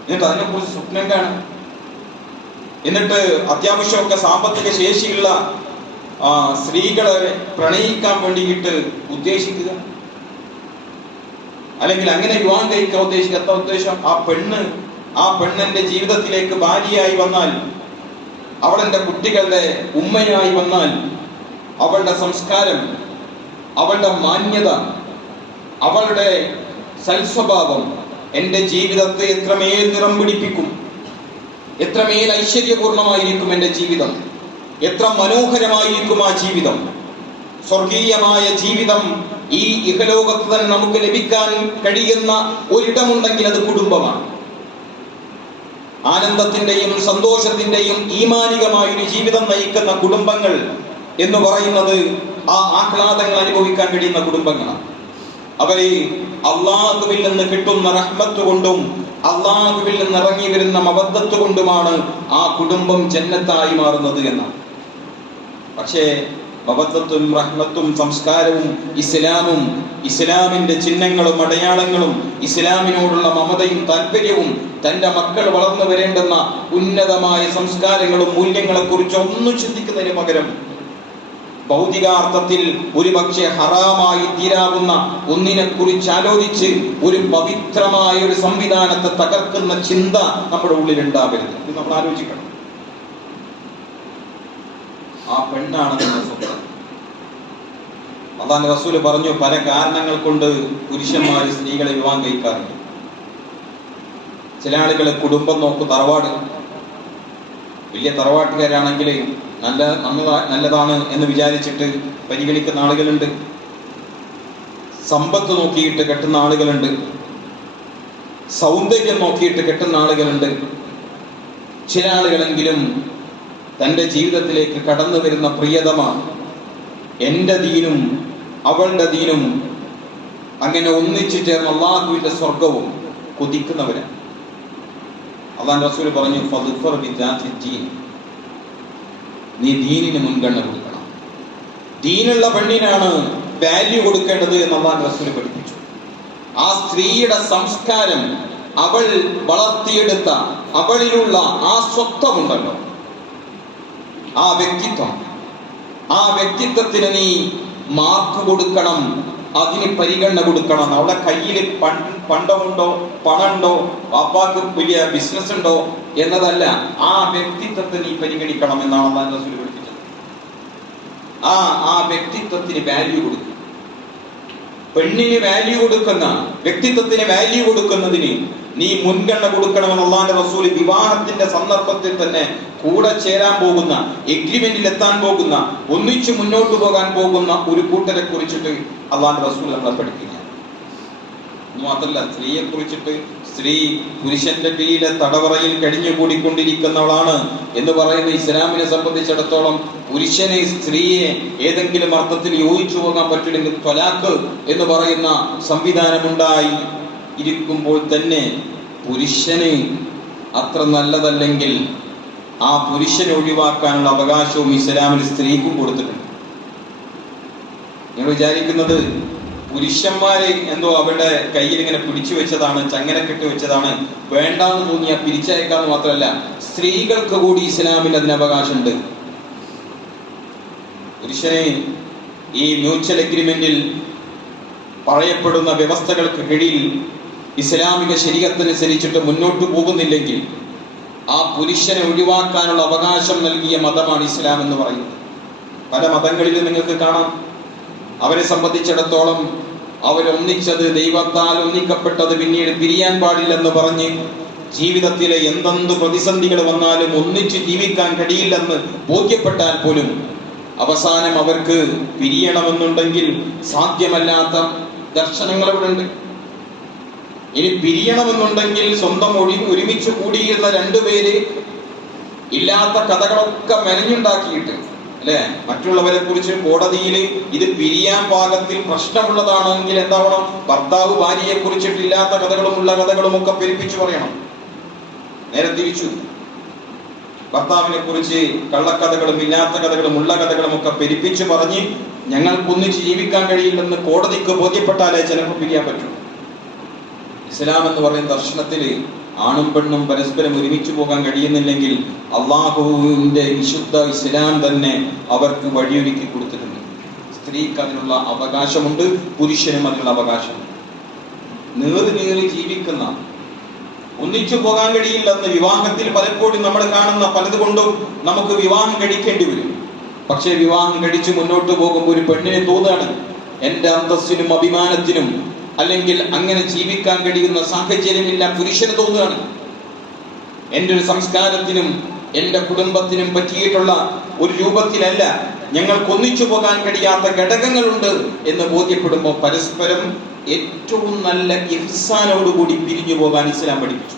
എന്നിട്ട് അതിനെക്കുറിച്ച് സ്വപ്നം കാണും. എന്നിട്ട് അത്യാവശ്യമൊക്കെ സാമ്പത്തിക ശേഷിയുള്ള സ്ത്രീകളെ പ്രണയിക്കാൻ വേണ്ടിയിട്ട് ഉദ്ദേശിക്കുക, അല്ലെങ്കിൽ അങ്ങനെ വിവാഹം കഴിക്കാൻ ഉദ്ദേശിക്കുക. എത്ര ഉദ്ദേശം? ആ പെണ്ണിന്റെ ജീവിതത്തിലേക്ക് ഭാര്യയായി വന്നാൽ, അവളെന്റെ കുട്ടികളുടെ ഉമ്മയായി വന്നാൽ, അവളുടെ സംസ്കാരം, അവളുടെ മാന്യത, അവളുടെ സൽസ്വഭാവം എന്റെ ജീവിതത്തെ എത്രമേൽ നിറം പിടിപ്പിക്കും, എത്രമേൽ ഐശ്വര്യപൂർണമായിരിക്കും എന്റെ ജീവിതം, എത്ര മനോഹരമായിരിക്കും ആ ജീവിതം. സ്വർഗീയമായ ജീവിതം ഈ ഇഹലോകത്ത് തന്നെ നമുക്ക് ലഭിക്കാൻ കഴിയുന്ന ഒരിടമുണ്ടെങ്കിൽ അത് കുടുംബമാണ്. ആനന്ദത്തിന്റെയും സന്തോഷത്തിന്റെയും ഈമാനികമായ ഒരു ജീവിതം നയിക്കുന്ന കുടുംബങ്ങൾ എന്ന് പറയുന്നത് ആ ആഹ്ലാദങ്ങൾ അനുഭവിക്കാൻ കഴിയുന്ന കുടുംബങ്ങളാണ്. അവരെ അള്ളാഹുവിൽ നിന്ന് കിട്ടുന്ന റഹ്മത്ത് കൊണ്ടും അള്ളാഹുവിൽ നിന്ന് ഇറങ്ങി വരുന്ന മവദ്ദത്ത് കൊണ്ടുമാണ് ആ കുടുംബം ജന്നത്തായി മാറുന്നത് എന്നാണ്. പക്ഷേ മവദ്ദത്തും റഹ്മത്തും സംസ്കാരവും ഇസ്ലാമും ഇസ്ലാമിന്റെ ചിഹ്നങ്ങളും അടയാളങ്ങളും ഇസ്ലാമിനോടുള്ള മമതയും താല്പര്യവും തന്റെ മക്കൾ വളർന്നു വരേണ്ടുന്ന ഉന്നതമായ സംസ്കാരങ്ങളും മൂല്യങ്ങളെ കുറിച്ച് ഒന്നും ചിന്തിക്കുന്നതിന് പകരം ഭൗതികാർത്ഥത്തിൽ ഒരുപക്ഷെ ഹറാമായി തീരാവുന്ന ഒന്നിനെ കുറിച്ച് ആലോചിച്ച് ഒരു പവിത്രമായ ഒരു സംവിധാനത്തെ തകർക്കുന്ന ചിന്ത നമ്മുടെ ഉള്ളിൽ ഉണ്ടാവരുത്. ഇത് നമ്മൾ ആലോചിക്കണം. ആ പെണ്ണാണ് നമ്മുടെ സ്വപ്നം. അല്ലാഹുവിന്റെ റസൂൽ പറഞ്ഞു, പല കാരണങ്ങൾ കൊണ്ട് പുരുഷന്മാർ സ്ത്രീകളെ വിവാഹം കഴിക്കാറുണ്ട്. ചില ആളുകളെ കുടുംബം നോക്കും, തറവാട് വലിയ തറവാട്ടുകാരാണെങ്കിൽ നല്ലതാണ് എന്ന് വിചാരിച്ചിട്ട് പരിഗണിക്കുന്ന ആളുകളുണ്ട്. സമ്പത്ത് നോക്കിയിട്ട് കെട്ടുന്ന ആളുകളുണ്ട്. സൗന്ദര്യം നോക്കിയിട്ട് കെട്ടുന്ന ആളുകളുണ്ട്. ചില ആളുകളെങ്കിലും തൻ്റെ ജീവിതത്തിലേക്ക് കടന്നു വരുന്ന പ്രിയതമ എൻ്റെ ദീനും അവളുടെ ദീനും അങ്ങനെ ഒന്നിച്ചു ചേർന്ന് അള്ളാഹുവിന്റെ സ്വർഗവും കൊതിക്കുന്നവരാണ്. അള്ളാഹുവിന്റെ റസൂൽ പറഞ്ഞു, ഫദ്ഫർ ബിദാത്തി ദീൻ, നീ ദീനിന് മുൻഗണന കൊടുക്കണം. ദീനുള്ള പെണ്ണിനാണ് വാല്യൂ കൊടുക്കേണ്ടത് എന്ന് അള്ളാഹുവിന്റെ റസൂൽ പഠിപ്പിച്ചു. ആ സ്ത്രീയുടെ സംസ്കാരം, അവൾ വളർത്തിയെടുത്ത അവളിലുള്ള ആ സ്വത്വമുണ്ടല്ലോ, ആ വ്യക്തിത്വത്തിന് നീ മാർക്ക് കൊടുക്കണം, അതിന് പരിഗണന കൊടുക്കണം. അവളുടെ കയ്യിൽ പണ്ടമുണ്ടോ പണമുണ്ടോ വാപ്പാക്ക് വലിയ ബിസിനസ് ഉണ്ടോ എന്നതല്ല, ആ വ്യക്തിത്വത്തെ നീ പരിഗണിക്കണം എന്നാണ് അല്ലാഹു റസൂൽ പഠിപ്പിച്ചത്. ആ വ്യക്തിത്വത്തിന് വാല്യൂ കൊടുക്കുക. പെണ്ണിന് വാല്യൂ കൊടുക്കുന്ന, വ്യക്തിത്വത്തിന് വാല്യൂ കൊടുക്കുന്നതിന് നീ മുൻഗണന കൊടുക്കണമെന്ന് അല്ലാഹുവിന്റെ റസൂൽ വിവാഹത്തിന്റെ സന്ദർഭത്തിൽ തന്നെ കൂടെ ചേരാൻ പോകുന്ന, എഗ്രിമെന്റിൽ എത്താൻ പോകുന്ന, ഒന്നിച്ചു മുന്നോട്ട് പോകാൻ പോകുന്ന ഒരു കൂട്ടരെ കുറിച്ചിട്ട് അല്ലാഹുവിന്റെ റസൂൽ നമ്മളെ പഠിപ്പിക്കുക. മാത്രമല്ല, സ്ത്രീയെ കുറിച്ചിട്ട് സ്ത്രീ പുരുഷന്റെ കീഴിലെ തടവറയിൽ കഴിഞ്ഞുകൂടിക്കൊണ്ടിരിക്കുന്നവളാണ് എന്ന് പറയുന്ന ഇസ്ലാമിനെ സംബന്ധിച്ചിടത്തോളം പുരുഷനെ സ്ത്രീയെ ഏതെങ്കിലും അർത്ഥത്തിൽ യോജിച്ചു പോകാൻ പറ്റില്ലെങ്കിൽ ത്വലാഖ് എന്ന് പറയുന്ന സംവിധാനമുണ്ടായി ഇരിക്കുമ്പോൾ തന്നെ പുരുഷന് അത്ര നല്ലതല്ലെങ്കിൽ ആ പുരുഷനെ ഒഴിവാക്കാനുള്ള അവകാശവും ഇസ്ലാമിൽ സ്ത്രീക്കും കൊടുത്തിട്ടുണ്ട്. നിങ്ങൾ വിചാരിക്കുന്നത് പുരുഷന്മാരെ എന്തോ അവരുടെ കയ്യിൽ ഇങ്ങനെ പിടിച്ചു വെച്ചതാണ്, ചങ്ങനക്കെട്ട് വെച്ചതാണ്, വേണ്ടാന്ന് തോന്നിയാൽ പിരിച്ചയക്കാന്ന് മാത്രമല്ല, സ്ത്രീകൾക്ക് കൂടി ഇസ്ലാമിൽ അതിന് അവകാശമുണ്ട്. പുരുഷനെ ഈ മ്യൂച്വൽ എഗ്രിമെന്റിൽ പറയപ്പെടുന്ന വ്യവസ്ഥകൾക്ക് കീഴിൽ ഇസ്ലാമിക ശരീഅത്തനുസരിച്ചിട്ട് മുന്നോട്ട് പോകുന്നില്ലെങ്കിൽ ആ പുരുഷനെ ഒഴിവാക്കാനുള്ള അവകാശം നൽകിയ മതമാണ് ഇസ്ലാം എന്ന് പറയുന്നത്. പല മതങ്ങളിലും നിങ്ങൾക്ക് കാണാം, അവരെ സംബന്ധിച്ചിടത്തോളം അവരൊന്നിച്ചത്, ദൈവത്താൽ ഒന്നിക്കപ്പെട്ടത് പിന്നീട് പിരിയാൻ പാടില്ലെന്ന് പറഞ്ഞ് ജീവിതത്തിലെ എന്തെന്ത് പ്രതിസന്ധികൾ വന്നാലും ഒന്നിച്ച് ജീവിക്കാൻ കഴിയില്ലെന്ന് ബോധ്യപ്പെട്ടാൽ പോലും അവസാനം അവർക്ക് പിരിയണമെന്നുണ്ടെങ്കിൽ സാധ്യമല്ലാത്ത ദർശനങ്ങൾ ഇവിടെ ഉണ്ട്. ഇനി പിരിയണമെന്നുണ്ടെങ്കിൽ സ്വന്തം ഒരുമിച്ച് കൂടിയിരുന്ന രണ്ടുപേര് ഇല്ലാത്ത കഥകളൊക്കെ മെനഞ്ഞുണ്ടാക്കിയിട്ട്, അല്ലെ, മറ്റുള്ളവരെ കുറിച്ച് കോടതിയിൽ ഇത് പിരിയാൻ പാകത്തിൽ പ്രശ്നമുള്ളതാണെങ്കിൽ എന്താവണം? ഭർത്താവ് ഭാര്യയെ കുറിച്ചിട്ടില്ലാത്ത കഥകളും ഉള്ള കഥകളും ഒക്കെ പെരുപ്പിച്ചു പറയണം. നേരെ തിരിച്ചു, ഭർത്താവിനെ കുറിച്ച് കള്ളക്കഥകളും ഇല്ലാത്ത കഥകളും ഉള്ള കഥകളും ഒക്കെ പെരുപ്പിച്ചു പറഞ്ഞ് ഞങ്ങൾക്കൊന്നിച്ച് ജീവിക്കാൻ കഴിയില്ലെന്ന് കോടതിക്ക് ബോധ്യപ്പെട്ടാലേ ചിലപ്പോൾ പിരിയാൻ പറ്റൂ. ഇസ്ലാം എന്ന് പറയുന്ന ദർശനത്തിൽ ആണും പെണ്ണും പരസ്പരം ഒരുമിച്ച് പോകാൻ കഴിയുന്നില്ലെങ്കിൽ അള്ളാഹുവിന്റെ വിശുദ്ധ ഇസ്ലാം തന്നെ അവർക്ക് വഴിയൊരുക്കി കൊടുത്തിട്ടുണ്ട്. സ്ത്രീക്ക് അതിനുള്ള അവകാശമുണ്ട്, പുരുഷനും അതിനുള്ള അവകാശമുണ്ട്. നീറി ജീവിക്കുന്ന, ഒന്നിച്ചു പോകാൻ കഴിയില്ലെന്ന് വിവാഹത്തിൽ പലപ്പോഴും നമ്മൾ കാണുന്ന പലതുകൊണ്ടും നമുക്ക് വിവാഹം കഴിക്കേണ്ടി വരും. പക്ഷേ വിവാഹം കഴിച്ച് മുന്നോട്ട് പോകുമ്പോൾ ഒരു പെണ്ണിനെ തോന്നുകയാണ് എന്റെ അന്തസ്സിനും അഭിമാനത്തിനും അല്ലെങ്കിൽ അങ്ങനെ ജീവിക്കാൻ കഴിയുന്ന സാഹചര്യമില്ല. പുരുഷന് തോന്നുകയാണ് എൻ്റെ ഒരു സംസ്കാരത്തിനും എൻ്റെ കുടുംബത്തിനും പറ്റിയിട്ടുള്ള ഒരു രൂപത്തിലല്ല, ഞങ്ങൾക്ക് ഒന്നിച്ചു പോകാൻ കഴിയാത്ത ഘടകങ്ങളുണ്ട് എന്ന് ബോധ്യപ്പെടുമ്പോൾ പരസ്പരം ഏറ്റവും നല്ല ഇഹ്സാനോടുകൂടി പിരിഞ്ഞു പോകാൻ ഇസ്ലാം പഠിപ്പിച്ചു.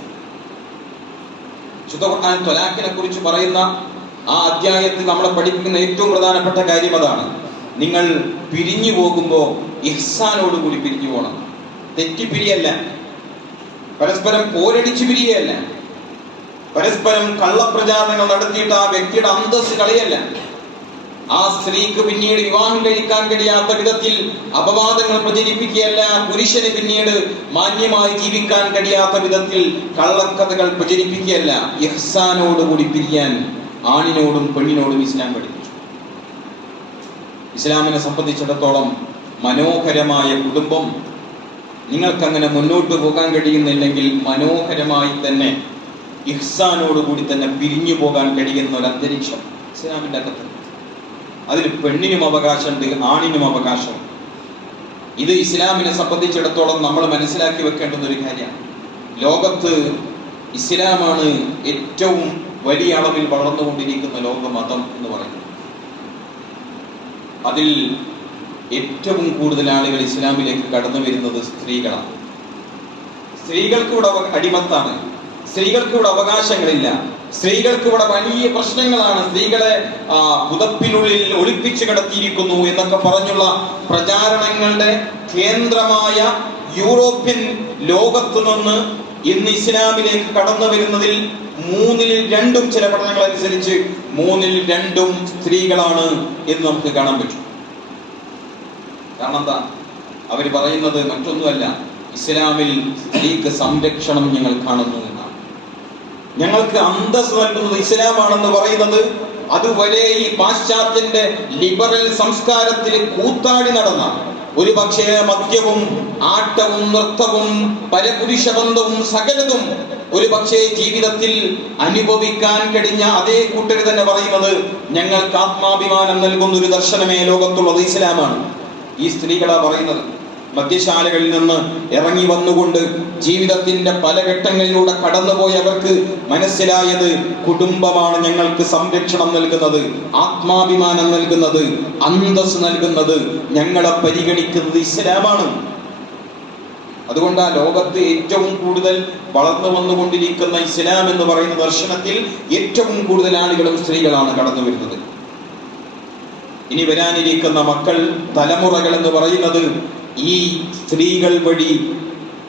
ശുദ്ധ ഖുർആൻ ത്വലാഖിനെ കുറിച്ച് പറയുന്ന ആ അധ്യായത്തിൽ നമ്മളെ പഠിപ്പിക്കുന്ന ഏറ്റവും പ്രധാനപ്പെട്ട കാര്യം അതാണ്. നിങ്ങൾ പിരിഞ്ഞു പോകുമ്പോൾ ഇഹ്സാനോടുകൂടി പിരിഞ്ഞു പോകണം. തെറ്റി പിരിയല്ല, പരസ്പരം പോരടിച്ചു പിരിയല്ല, പരസ്പരം കള്ളപ്രചാരണങ്ങൾ നടത്തിയിട്ട് ആ വ്യക്തിയുടെ അന്തസ്സ് കളയല്ല, ആ സ്ത്രീക്ക് പിന്നീട് വിവാഹം കഴിക്കാൻ കഴിയാത്ത വിധത്തിൽ അപവാദങ്ങൾ പ്രചരിപ്പിക്കുകയല്ല, പുരുഷന് പിന്നീട് മാന്യമായി ജീവിക്കാൻ കഴിയാത്ത വിധത്തിൽ കള്ളക്കഥകൾ പ്രചരിപ്പിക്കുകയല്ല. ഇഹ്സാനോടുകൂടി പിരിയാൻ ആണിനോടും പെണ്ണിനോടും ഇസ്ലാം പഠിപ്പിച്ചു. ഇസ്ലാമിനെ സംബന്ധിച്ചിടത്തോളം മനോഹരമായ കുടുംബം, നിങ്ങൾക്കങ്ങനെ മുന്നോട്ട് പോകാൻ കഴിയുന്നില്ലെങ്കിൽ മനോഹരമായി തന്നെ ഇഹ്സാനോടുകൂടി തന്നെ പിരിഞ്ഞു പോകാൻ കഴിയുന്ന ഒരു അന്തരീക്ഷം ഇസ്ലാമിന്റെ അകത്ത്. അതിൽ പെണ്ണിനും അവകാശമുണ്ട്, ആണിനും അവകാശം. ഇത് ഇസ്ലാമിനെ സംബന്ധിച്ചിടത്തോളം നമ്മൾ മനസ്സിലാക്കി വെക്കേണ്ടുന്ന ഒരു കാര്യമാണ്. ലോകത്ത് ഇസ്ലാമാണ് ഏറ്റവും വലിയ അളവിൽ വളർന്നുകൊണ്ടിരിക്കുന്ന ലോകമതം എന്ന് പറയുന്നത്. അതിൽ ഏറ്റവും കൂടുതൽ ആളുകൾ ഇസ്ലാമിലേക്ക് കടന്നു വരുന്നത് സ്ത്രീകളാണ്. സ്ത്രീകൾക്ക് ഇവിടെ അടിമത്താണ്, സ്ത്രീകൾക്ക് ഇവിടെ അവകാശങ്ങളില്ല, സ്ത്രീകൾക്ക് ഇവിടെ വലിയ പ്രശ്നങ്ങളാണ്, സ്ത്രീകളെ പുതപ്പിനുള്ളിൽ ഒളിപ്പിച്ചു കിടത്തിയിരിക്കുന്നു എന്നൊക്കെ പറഞ്ഞുള്ള പ്രചാരണങ്ങളുടെ കേന്ദ്രമായ യൂറോപ്യൻ ലോകത്ത് നിന്ന് ഇന്ന് ഇസ്ലാമിലേക്ക് കടന്നു വരുന്നതിൽ 2/3 ചില പഠനങ്ങൾ അനുസരിച്ച് 2/3 സ്ത്രീകളാണ് എന്ന് നമുക്ക് കാണാൻ പറ്റും. കാരണം എന്താ? അവർ പറയുന്നത് മറ്റൊന്നുമല്ല, ഇസ്ലാമിൽ സ്ത്രീക്ക് സംരക്ഷണം ഞങ്ങൾ കാണുന്നു എന്നാണ്. ഞങ്ങൾക്ക് അന്തസ്സ് നൽകുന്നത് ഇസ്ലാമാണെന്ന് പറയുന്നത് അതുവരെ ഈ പാശ്ചാത്യന്റെ ലിബറൽ സംസ്കാരത്തിൽ കൂത്താടി നടന്ന, ഒരു പക്ഷേ മദ്യവും ആട്ടവും നൃത്തവും പരപുരുഷ ബന്ധവും സകലതും ഒരു പക്ഷേ ജീവിതത്തിൽ അനുഭവിക്കാൻ കഴിഞ്ഞ അതേ കൂട്ടർ തന്നെ പറയുന്നത് ഞങ്ങൾക്ക് ആത്മാഭിമാനം നൽകുന്ന ഒരു ദർശനമേ ലോകത്തുള്ളത് ഇസ്ലാമാണ്. ഈ സ്ത്രീകളാ പറയുന്നത്. മദ്യശാലകളിൽ നിന്ന് ഇറങ്ങി വന്നുകൊണ്ട് ജീവിതത്തിന്റെ പല ഘട്ടങ്ങളിലൂടെ കടന്നുപോയവർക്ക് മനസ്സിലായത് കുടുംബമാണ് ഞങ്ങൾക്ക് സംരക്ഷണം നൽകുന്നത്, ആത്മാഭിമാനം നൽകുന്നത്, അന്തസ് നൽകുന്നത്, ഞങ്ങളെ പരിഗണിക്കുന്നത് ഇസ്ലാമാണ്. അതുകൊണ്ട് ആ ലോകത്ത് ഏറ്റവും കൂടുതൽ വളർന്നു വന്നുകൊണ്ടിരിക്കുന്ന ഇസ്ലാം എന്ന് പറയുന്ന ദർശനത്തിൽ ഏറ്റവും കൂടുതൽ ആളുകളും സ്ത്രീകളാണ് കടന്നു വരുന്നത്. ഇനി വരാനിരിക്കുന്ന മക്കൾ, തലമുറകൾ എന്ന് പറയുന്നത് ഈ സ്ത്രീകൾ വഴി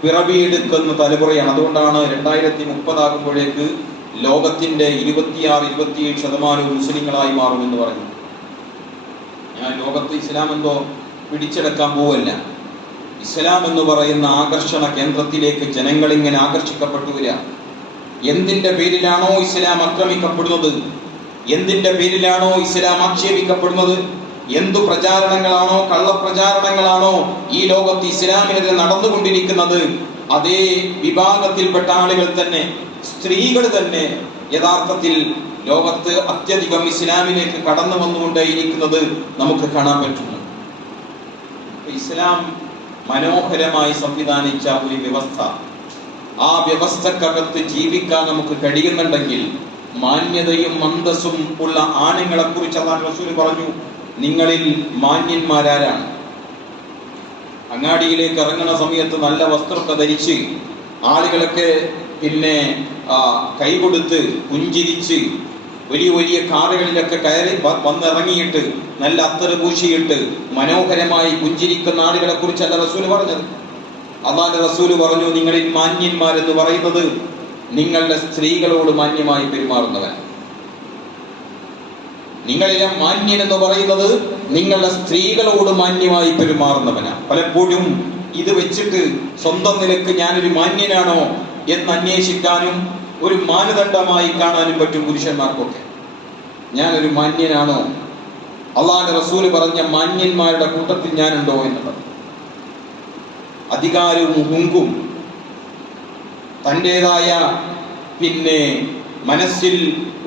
പിറവിയെടുക്കുന്ന തലമുറയാണ്. അതുകൊണ്ടാണ് 2030 ആകുമ്പോഴേക്ക് ലോകത്തിന്റെ 26-27% മുസ്ലിങ്ങളായി മാറുമെന്ന് പറയുന്നത്. ഞാൻ ലോകത്ത് ഇസ്ലാം എന്തോ പിടിച്ചെടുക്കാൻ പോവല്ല. ഇസ്ലാം എന്ന് പറയുന്ന ആകർഷണ കേന്ദ്രത്തിലേക്ക് ജനങ്ങൾ ഇങ്ങനെ ആകർഷിക്കപ്പെട്ടു വരിക. എന്തിന്റെ പേരിലാണോ ഇസ്ലാം ആക്രമിക്കപ്പെടുന്നത്, എന്തിന്റെ പേരിലാണോ ഇസ്ലാം ആക്ഷേപിക്കപ്പെടുന്നത്, എന്തു പ്രചാരണങ്ങളാണോ കള്ളപ്രചാരണങ്ങളാണോ ഈ ലോകത്ത് ഇസ്ലാമിനെതിരെ നടന്നുകൊണ്ടിരിക്കുന്നത്, അതേ വിഭാഗത്തിൽപ്പെട്ട ആളുകൾ തന്നെ, സ്ത്രീകൾ തന്നെ യഥാർത്ഥത്തിൽ ലോകത്ത് അത്യധികം ഇസ്ലാമിലേക്ക് കടന്നു വന്നുകൊണ്ടേയിരിക്കുന്നത് നമുക്ക് കാണാൻ പറ്റുന്നു. ഇസ്ലാം മനോഹരമായി സംവിധാനിച്ച ഒരു വ്യവസ്ഥ, ആ വ്യവസ്ഥക്കകത്ത് ജീവിക്കാൻ നമുക്ക് കഴിയുന്നുണ്ടെങ്കിൽ, മാന്യതയും അന്തസ്സും ഉള്ള ആണുങ്ങളെ കുറിച്ച് അല്ലാഹു റസൂൽ പറഞ്ഞു, നിങ്ങളിൽ മാന്യന്മാരാരാണ്? അങ്ങാടിയിലേക്ക് ഇറങ്ങുന്ന സമയത്ത് നല്ല വസ്ത്രമൊക്കെ ധരിച്ച് ആളുകളൊക്കെ പിന്നെ കൈകൊടുത്ത് പുഞ്ചിരിച്ച് വലിയ വലിയ കാറുകളിലൊക്കെ കയറി വന്നിറങ്ങിയിട്ട് നല്ല അത്തറ് പൂശിയിട്ട് മനോഹരമായി പുഞ്ചിരിക്കുന്ന ആളുകളെ കുറിച്ചല്ല റസൂൽ പറഞ്ഞത്. അല്ലാഹുവിന്റെ റസൂൽ പറഞ്ഞു, നിങ്ങളിൽ മാന്യന്മാരെന്ന് പറയുന്നത് നിങ്ങളുടെ സ്ത്രീകളോട് മാന്യമായി പെരുമാറുന്നവൻ. നിങ്ങളിലെ മാന്യൻ എന്ന് പറയുന്നത് നിങ്ങളുടെ സ്ത്രീകളോട് മാന്യമായി പെരുമാറുന്നവനാണ്. പലപ്പോഴും ഇത് വെച്ചിട്ട് സ്വന്തം നിലക്ക് ഞാനൊരു മാന്യനാണോ എന്ന് അന്വേഷിക്കാനും ഒരു മാനദണ്ഡമായി കാണാനും പറ്റും പുരുഷന്മാർക്കൊക്കെ. ഞാനൊരു മാന്യനാണോ? അല്ലാഹുവിന്റെ റസൂൽ പറഞ്ഞ മാന്യന്മാരുടെ കൂട്ടത്തിൽ ഞാനുണ്ടോ എന്നുള്ളത്. അധികാരവും ഹുങ്കും തൻ്റെതായ പിന്നെ മനസ്സിൽ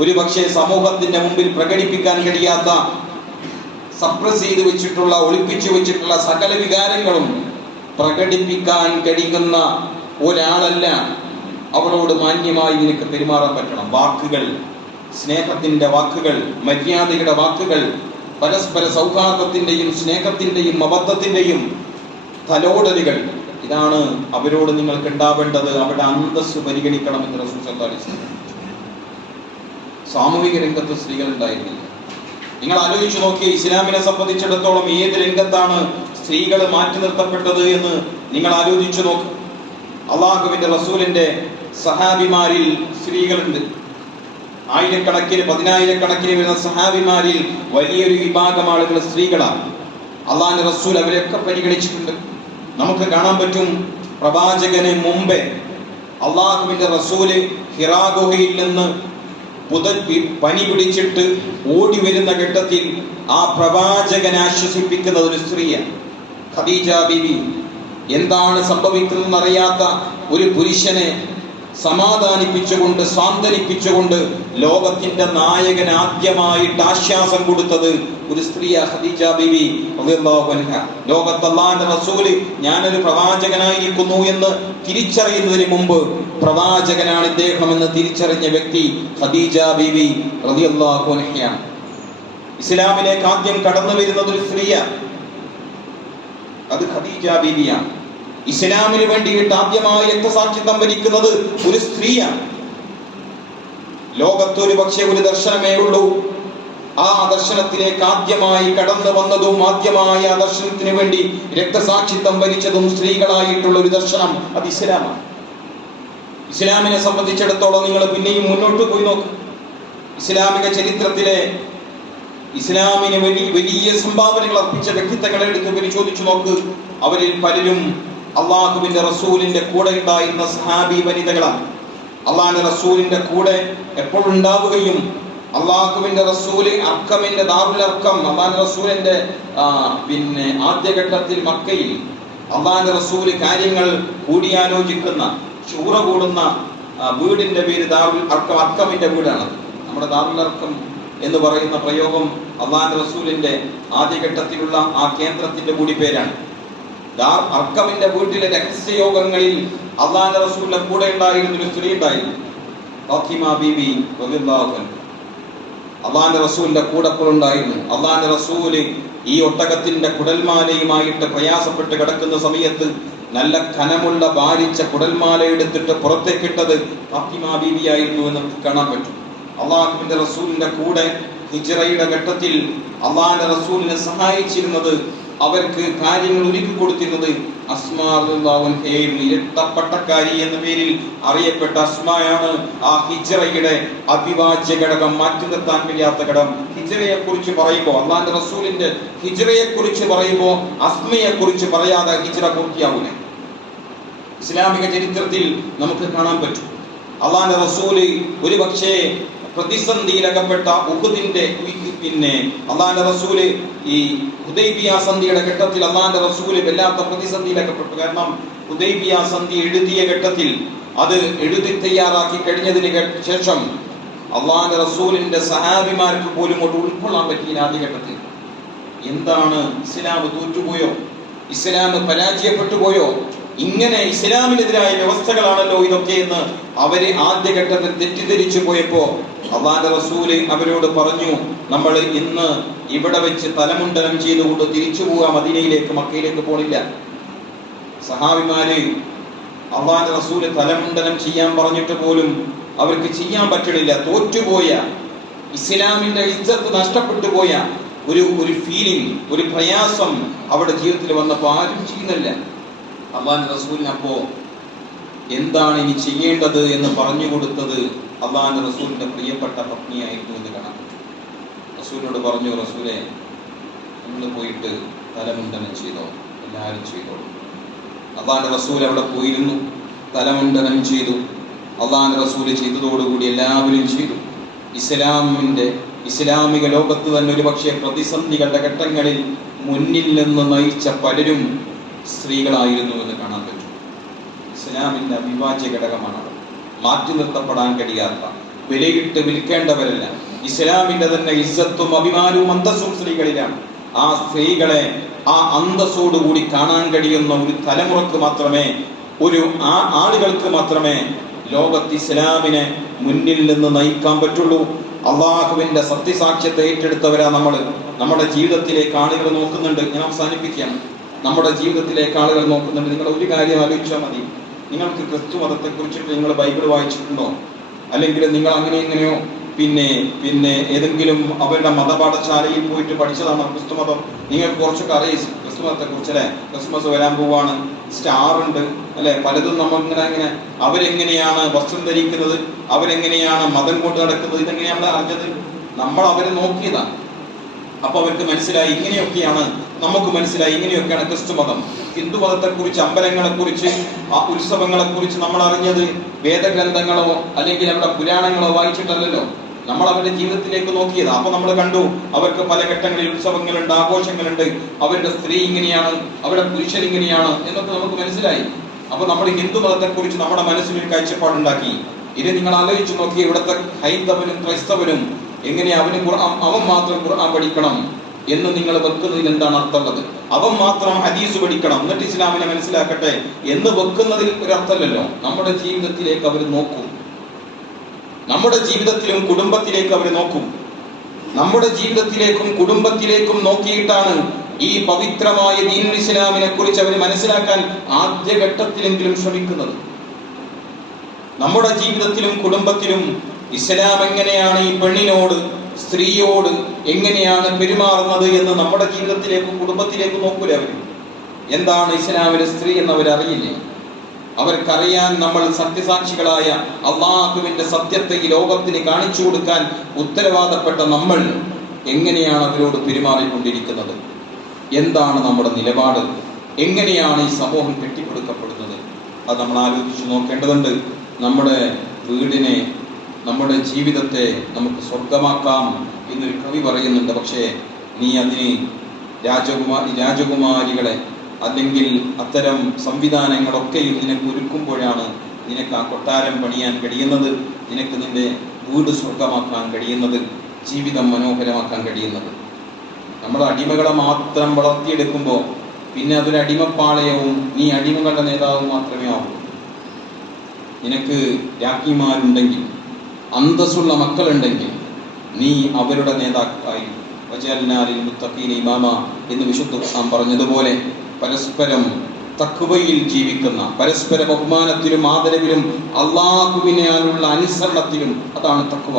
ഒരുപക്ഷെ സമൂഹത്തിന്റെ മുമ്പിൽ പ്രകടിപ്പിക്കാൻ കഴിയാത്ത, സപ്രസ് ചെയ്ത് വെച്ചിട്ടുള്ള, ഒളിപ്പിച്ചു വെച്ചിട്ടുള്ള സകല വികാരങ്ങളും പ്രകടിപ്പിക്കാൻ കഴിയുന്ന ഒരാളല്ല. അവളോട് മാന്യമായി നിനക്ക് പെരുമാറാൻ പറ്റണം. വാക്കുകൾ, സ്നേഹത്തിന്റെ വാക്കുകൾ, മര്യാദയുടെ വാക്കുകൾ, പരസ്പര സൗഹാർദ്ദത്തിന്റെയും സ്നേഹത്തിന്റെയും അബദ്ധത്തിന്റെയും തലോടലുകൾ, ഇതാണ് അവരോട് നിങ്ങൾക്ക് ഉണ്ടാവേണ്ടത്. അവിടെ അന്തസ്സ് പരിഗണിക്കണമെന്ന് റസൂൽ സല്ലല്ലാഹു അലൈഹി വസല്ലം. സാമൂഹിക രംഗത്ത് സ്ത്രീകൾ ഉണ്ടായിരുന്നില്ല. നിങ്ങൾ ആലോചിച്ചു നോക്കിയേ, ഇസ്ലാമിനെ സംബന്ധിച്ചിടത്തോളം ഏത് രംഗത്താണ് സ്ത്രീകൾ മാറ്റി നിർത്തപ്പെട്ടത് എന്ന് നിങ്ങൾ ആലോചിച്ചു നോക്ക്. അള്ളാഹുവിന്റെ റസൂലിന്റെ സഹാബിമാരിൽ സ്ത്രീകളുണ്ട്. ആയിരക്കണക്കിന്, പതിനായിരക്കണക്കിന് വരുന്ന സഹാബിമാരിൽ വലിയൊരു വിഭാഗം ആളുകൾ സ്ത്രീകളാണ്. അള്ളാഹുവിന്റെ റസൂൽ അവരെയൊക്കെ പരിഗണിച്ചിട്ടുണ്ട്. നമുക്ക് കാണാൻ പറ്റും, പ്രവാചകന് മുമ്പേ അള്ളാഹുവിന്റെ റസൂല് ഹിറാ ഗുഹയിൽ നിന്ന് പനി പിടിച്ചിട്ട് ഓടി വരുന്ന ഘട്ടത്തിൽ ആ പ്രവാചകനെ ആശ്വസിപ്പിക്കുന്നത് ഒരു സ്ത്രീയാണ്, ഖദീജ ബീവി. എന്താണ് സംഭവിക്കുന്നതെന്നറിയാത്ത ഒരു പുരുഷനെ സമാധാനിപ്പിച്ചുകൊണ്ട്, സാന്ത്വനിപ്പിച്ചുകൊണ്ട് ലോകത്തിന്റെ നായകൻ ആദ്യമായിട്ട് ആശ്വാസം കൊടുത്തത് ഒരു സ്ത്രീയാ, ഖദീജ ബീവി റളിയല്ലാഹു അൻഹ. ലോകത്ത് അല്ലാഹുവിന്റെ റസൂല് ഞാനൊരു പ്രവാചകനായിരിക്കുന്നു എന്ന് തിരിച്ചറിയുന്നതിന് മുമ്പ് പ്രവാചകനാണ് ഇദ്ദേഹം എന്ന് തിരിച്ചറിഞ്ഞ വ്യക്തി ഖദീജ ബീവി റളിയല്ലാഹു അൻഹയാണ്. ഇസ്ലാമിലേക്ക് ആദ്യം കടന്നു വരുന്നത് ഒരു സ്ത്രീയാണ്, അത് ഖദീജ ബീവിയാണ്. ഇസ്ലാമിന് വേണ്ടിയിട്ട് ആദ്യമായി രക്തസാക്ഷിത്വം വരിക്കുന്നത് ഒരു സ്ത്രീയാണ്. ലോകത്ത് ഒരു പക്ഷേ ഒരു ദർശനമേ ഉള്ളൂ. ആ ദർശനത്തിലേക്ക് ആദ്യമായി കടന്നു വന്നതും ആദ്യമായി ആ ദർശനത്തിന് വേണ്ടി രക്തസാക്ഷിത്വം വരിച്ചതും സ്ത്രീകളായിട്ടുള്ള ഒരു ദർശനം, അത് ഇസ്ലാമാണ്. ഇസ്ലാമിനെ സംബന്ധിച്ചിടത്തോളം നിങ്ങൾ പിന്നെയും മുന്നോട്ട് പോയി നോക്ക്. ഇസ്ലാമിക ചരിത്രത്തിലെ ഇസ്ലാമിന് വലിയ സംഭാവനകൾ അർപ്പിച്ച വ്യക്തിത്വങ്ങളെ എടുത്ത് പരിശോധിച്ചു നോക്ക്. അവരിൽ പലരും അള്ളാഹുവിന്റെ റസൂലിന്റെ കൂടെ ഉണ്ടായിരുന്ന സഹാബി വനിതകളാണ്. അള്ളാഹിന്റെ റസൂലിന്റെ കൂടെ എപ്പോഴുണ്ടാവുകയും അള്ളാഹുവിന്റെ റസൂല് അർക്കമിന്റെ ദാറുൽ അർക്കം, അള്ളാഹിന്റെ റസൂലിന്റെ പിന്നെ ആദ്യഘട്ടത്തിൽ മക്കയിൽ അള്ളാഹിന്റെ റസൂല് കാര്യങ്ങൾ കൂടിയാലോചിക്കുന്ന, ശൂറ കൂടുന്ന വീടിന്റെ പേര് ദാറുൽ അർക്കം, അർക്കമിന്റെ വീടാണ്. നമ്മുടെ ദാറുൽ അർക്കം എന്ന് പറയുന്ന പ്രയോഗം അള്ളാഹിന്റെ റസൂലിന്റെ ആദ്യഘട്ടത്തിലുള്ള ആ കേന്ദ്രത്തിന്റെ കൂടി പേരാണ്. അർക്കമിന്റെ വീട്ടിലെ രഹസ്യയോഗങ്ങളിൽ അള്ളാഹിന്റെ റസൂലിന്റെ കൂടെ ഉണ്ടായിരുന്ന ഒരു സ്ത്രീ ഉണ്ടായിരുന്നു, ഫാത്തിമ ബീബി റളിയല്ലാഹു അൻഹ. അള്ളാഹിന്റെ റസൂലിന്റെ കൂടെ ഉണ്ടായിരുന്നു. അള്ളാഹിന്റെ റസൂല് ഈ ഒട്ടകത്തിന്റെ കുടൽമാലയുമായിട്ട് പ്രയാസപ്പെട്ട് കിടക്കുന്ന സമയത്ത് നല്ല കനമുള്ള ഭാരിച്ച കുടൽമാല എടുത്തിട്ട് പുറത്തേക്കിട്ടത് ഫാത്തിമ ബീബിയായിരുന്നു എന്ന് കാണാൻ പറ്റും. അള്ളാഹുവിന്റെ റസൂലിന്റെ കൂടെ ഹിജ്റയുടെ ഘട്ടത്തിൽ അള്ളാഹിന്റെ റസൂലിനെ സഹായിച്ചിരുന്നത്, അവർക്ക് കാര്യങ്ങൾ ഒരുക്കി കൊടുത്തിരുന്നത് അസ്മാ റളിയല്ലാഹു അൻഹയായിരുന്നു. ഇരട്ടപ്പട്ടക്കാരി എന്ന പേരിൽ അറിയപ്പെട്ട അസ്മയാണ് ആ ഹിജ്റയുടെ അവിഭാജ്യ ഘടകം, മാറ്റി നിർത്താൻ കഴിയാത്ത ഘടകം. ഹിജ്റയെ കുറിച്ച് പറയുമ്പോൾ, അള്ളാഹിന്റെ റസൂലിന്റെ ഹിജ്റയെ കുറിച്ച് പറയുമ്പോൾ അസ്മയെ കുറിച്ച് പറയാതെ ഹിജ്റ പൂർത്തിയാവൂല. ഇസ്ലാമിക ചരിത്രത്തിൽ നമുക്ക് കാണാൻ പറ്റും. അള്ളാഹിന്റെ റസൂല് ഒരു പക്ഷേ പ്രതിസന്ധിയിലകപ്പെട്ട ഉഹുദിന്റെ പിന്നെ അള്ളാന്റെ റസൂല് ഈ ഹുദൈബിയ സന്ധിയുടെ ഘട്ടത്തിൽ അള്ളാന്റെ റസൂല് വല്ലാത്ത പ്രതിസന്ധിയിലകപ്പെട്ടു. കാരണം ഹുദൈബിയ സന്ധി എഴുതിയ ഘട്ടത്തിൽ അത് എഴുതി തയ്യാറാക്കി കഴിഞ്ഞതിന് ശേഷം അള്ളാന്റെ റസൂലിന്റെ സഹാബിമാർക്ക് പോലും കൊണ്ട് ഉൾക്കൊള്ളാൻ പറ്റിയില്ല ആദ്യഘട്ടത്തിൽ. എന്താണ്, ഇസ്ലാം തോറ്റുപോയോ? ഇസ്ലാം പരാജയപ്പെട്ടു പോയോ? ഇങ്ങനെ ഇസ്ലാമിനെതിരായ വ്യവസ്ഥകളാണല്ലോ ഇതൊക്കെ എന്ന് അവര് ആദ്യഘട്ടത്തിൽ തെറ്റിദ്ധരിച്ചു പോയപ്പോ അള്ളാന്റെ റസൂല് അവരോട് പറഞ്ഞു, നമ്മൾ ഇന്ന് ഇവിടെ വെച്ച് തലമുണ്ടനം ചെയ്തുകൊണ്ട് തിരിച്ചു പോവുക, മദീനയിലേക്ക്, മക്കയിലേക്ക് പോണില്ല. സഹാബിമാര് അള്ളാന്റെ റസൂല് തലമുണ്ടനം ചെയ്യാൻ പറഞ്ഞിട്ട് പോലും അവർക്ക് ചെയ്യാൻ പറ്റണില്ല. തോറ്റുപോയ, ഇസ്ലാമിന്റെ ഇജ്ജത്ത് നഷ്ടപ്പെട്ടു പോയ ഒരു ഫീലിംഗ്, ഒരു പ്രയാസം അവരുടെ ജീവിതത്തിൽ വന്നപ്പോൾ ആരും ചെയ്യുന്നില്ല. അള്ളാന്റെ റസൂലിന് അപ്പോ എന്താണ് ഇനി ചെയ്യേണ്ടത് എന്ന് പറഞ്ഞു കൊടുത്തത് അള്ളാന്റെ റസൂലിന്റെ പ്രിയപ്പെട്ട പത്നിയായിരുന്നു എന്ന് കാണാൻ പറ്റും. റസൂലിനോട് പറഞ്ഞു, റസൂലെ, നിങ്ങൾ പോയിട്ട് തലമുണ്ടനം ചെയ്തോ, എല്ലാവരും ചെയ്തോളൂ. അള്ളാന്റെ റസൂൽ അവിടെ പോയിരുന്നു, തലമുണ്ടനം ചെയ്തു. അള്ളാന്റെ റസൂല് ചെയ്തതോടുകൂടി എല്ലാവരും ചെയ്തു. ഇസ്ലാമിക ലോകത്ത് തന്നെ ഒരു പക്ഷേ പ്രതിസന്ധികളുടെ ഘട്ടങ്ങളിൽ മുന്നിൽ നിന്ന് നയിച്ച പലരും സ്ത്രീകളായിരുന്നു എന്ന് കാണാൻ പറ്റും. ഇസ്ലാമിന്റെ അവിഭാജ്യ ഘടകമാണ്. മാറ്റി നിർത്തപ്പെടാൻ കഴിയാത്ത, വിലയിട്ട് വിൽക്കേണ്ടവരല്ല. ഇസ്ലാമിന്റെ തന്നെ ഇസ്സത്തും അഭിമാനവും അന്തസ്സും സ്ത്രീകളിലാണ്. ആ സ്ത്രീകളെ ആ അന്തസ്സോടുകൂടി കാണാൻ കഴിയുന്ന ഒരു തലമുറക്ക് മാത്രമേ, ആളുകൾക്ക് മാത്രമേ ലോകത്ത് ഇസ്ലാമിനെ മുന്നിൽ നിന്ന് നയിക്കാൻ പറ്റുള്ളൂ. അള്ളാഹുവിന്റെ സത്യസാക്ഷ്യത്തെ ഏറ്റെടുത്തവരാ നമ്മൾ. നമ്മുടെ ജീവിതത്തിലേക്ക് ആളുകൾ നോക്കുന്നുണ്ട്. ഞാൻ അവസാനിപ്പിക്കുകയാണ്. നമ്മുടെ ജീവിതത്തിലേക്ക് ആളുകൾ നോക്കുന്നുണ്ട്. നിങ്ങൾ ഒരു കാര്യം ആലോചിച്ചാൽ മതി. നിങ്ങൾക്ക് ക്രിസ്തു മതത്തെ കുറിച്ചിട്ട് നിങ്ങൾ ബൈബിൾ വായിച്ചിട്ടുണ്ടോ? അല്ലെങ്കിൽ നിങ്ങൾ അങ്ങനെ എങ്ങനെയോ പിന്നെ ഏതെങ്കിലും അവരുടെ മതപാഠശാലയിൽ പോയിട്ട് പഠിച്ചതാണോ ക്രിസ്തു മതം? നിങ്ങൾക്ക് കുറച്ചൊക്കെ അറിയാം ക്രിസ്തു മതത്തെ കുറിച്ച് അല്ലെ. ക്രിസ്മസ് വരാൻ പോവാണ്, സ്റ്റാർ ഉണ്ട് അല്ലെ, പലതും നമ്മൾ ഇങ്ങനെ അവരെങ്ങനെയാണ് വസ്ത്രം ധരിക്കുന്നത്, അവരെങ്ങനെയാണ് മതം കൊണ്ട് നടക്കുന്നത്, ഇതെങ്ങനെയാണ് അറിഞ്ഞത്? നമ്മൾ അവരെ നോക്കിയതാണ്. അപ്പൊ അവർക്ക് മനസ്സിലായി ഇങ്ങനെയൊക്കെയാണ്, നമുക്ക് മനസ്സിലായി ഇങ്ങനെയൊക്കെയാണ് ക്രിസ്തു മതം. ഹിന്ദു മതത്തെ കുറിച്ച്, അമ്പലങ്ങളെ കുറിച്ച്, ആ ഉത്സവങ്ങളെ കുറിച്ച് നമ്മൾ അറിഞ്ഞത് വേദഗ്രന്ഥങ്ങളോ അല്ലെങ്കിൽ അവരുടെ പുരാണങ്ങളോ വായിച്ചിട്ടല്ലല്ലോ. നമ്മൾ അവരുടെ ജീവിതത്തിലേക്ക് നോക്കിയത്. അപ്പൊ നമ്മൾ കണ്ടു അവർക്ക് പല ഘട്ടങ്ങളിൽ ഉത്സവങ്ങളുണ്ട്, ആഘോഷങ്ങളുണ്ട്, അവരുടെ സ്ത്രീ ഇങ്ങനെയാണ്, അവരുടെ പുരുഷൻ ഇങ്ങനെയാണ് എന്നൊക്കെ നമുക്ക് മനസ്സിലായി. അപ്പൊ നമ്മൾ ഹിന്ദു മതത്തെ കുറിച്ച് നമ്മുടെ മനസ്സിലൊരു കാഴ്ചപ്പാടുണ്ടാക്കി. ഇത് നിങ്ങൾ ആലോചിച്ചു നോക്കി, ഇവിടുത്തെ ഹൈന്ദവനും ക്രൈസ്തവനും എങ്ങനെയാ അവൻ മാത്രം ഖുർആൻ പഠിക്കണം എന്ന് നിങ്ങൾ വെക്കുന്നതിൽ എന്താണ് അർത്ഥമുള്ളത്? അവൻ മാത്രം ഹദീസ് പഠിക്കണം എന്നിട്ട് ഇസ്ലാമിനെ മനസ്സിലാക്കട്ടെ എന്ന് വെക്കുന്നതിൽ ഒരു അർത്ഥമല്ലല്ലോ. നമ്മുടെ ജീവിതത്തിലേക്ക് അവർ നോക്കും. നമ്മുടെ ജീവിതത്തിലും കുടുംബത്തിലേക്ക് അവർ നോക്കും. നമ്മുടെ ജീവിതത്തിലേക്കും കുടുംബത്തിലേക്കും നോക്കിയിട്ടാണ് ഈ പവിത്രമായ ദീനുൽ ഇസ്ലാമിനെ കുറിച്ച് അവർ മനസ്സിലാക്കാൻ ആദ്യഘട്ടത്തിലെങ്കിലും ശ്രമിക്കുന്നത്. നമ്മുടെ ജീവിതത്തിലും കുടുംബത്തിലും ഇസ്ലാം എങ്ങനെയാണ് ഈ പെണ്ണിനോട്, സ്ത്രീയോട് എങ്ങനെയാണ് പെരുമാറുന്നത് എന്ന് നമ്മുടെ ജീവിതത്തിലേക്കും കുടുംബത്തിലേക്കും നോക്കൂല അവർ. എന്താണ് ഇസ്ലാമിലെ സ്ത്രീ എന്ന് അവരറിയില്ലേ? അവർക്കറിയാൻ നമ്മൾ സത്യസാക്ഷികളായ അള്ളാഹുവിന്റെ സത്യത്തെ ഈ ലോകത്തിന് കാണിച്ചു കൊടുക്കാൻ ഉത്തരവാദപ്പെട്ട നമ്മൾ എങ്ങനെയാണ് അവരോട് പെരുമാറിക്കൊണ്ടിരിക്കുന്നത്? എന്താണ് നമ്മുടെ നിലപാട്? എങ്ങനെയാണ് ഈ സമൂഹം കെട്ടിപ്പടുക്കപ്പെടുന്നത്? അത് നമ്മൾ ആലോചിച്ച് നോക്കേണ്ടതുണ്ട്. നമ്മുടെ വീടിനെ, നമ്മുടെ ജീവിതത്തെ നമുക്ക് സ്വർഗമാക്കാം എന്നൊരു കവി പറയുന്നുണ്ട്. പക്ഷേ നീ അതിന് രാജകുമാരികളെ അല്ലെങ്കിൽ അത്തരം സംവിധാനങ്ങളൊക്കെയും നിനക്ക് ഒരുക്കുമ്പോഴാണ് നിനക്ക് ആ കൊട്ടാരം പണിയാൻ കഴിയുന്നത്, നിനക്ക് നിന്റെ വീട് സ്വർഗമാക്കാൻ കഴിയുന്നത്, ജീവിതം മനോഹരമാക്കാൻ കഴിയുന്നത്. നമ്മൾ അടിമകളെ മാത്രം വളർത്തിയെടുക്കുമ്പോൾ പിന്നെ അതൊരു അടിമപ്പാളയവും നീ അടിമകളുടെ നേതാവും മാത്രമേ ആവൂ. നിനക്ക് രാജ്ഞിമാരുണ്ടെങ്കിൽ, അന്തസ്സുള്ള മക്കളുണ്ടെങ്കിൽ നീ അവരുടെ നേതാക്കളായി വജഅൽനാലിൽ മുത്തഖീന ഇമാമ എന്ന് വിശുദ്ധ ഖുർആൻ പറഞ്ഞതുപോലെ പരസ്പരം തഖ്വയിൽ ജീവിക്കുന്ന, പരസ്പര ബഹുമാനത്തിലും ആദരവിലും അള്ളാഹുവിനാലുള്ള അനുസരണത്തിലും, അതാണ് തഖ്വ,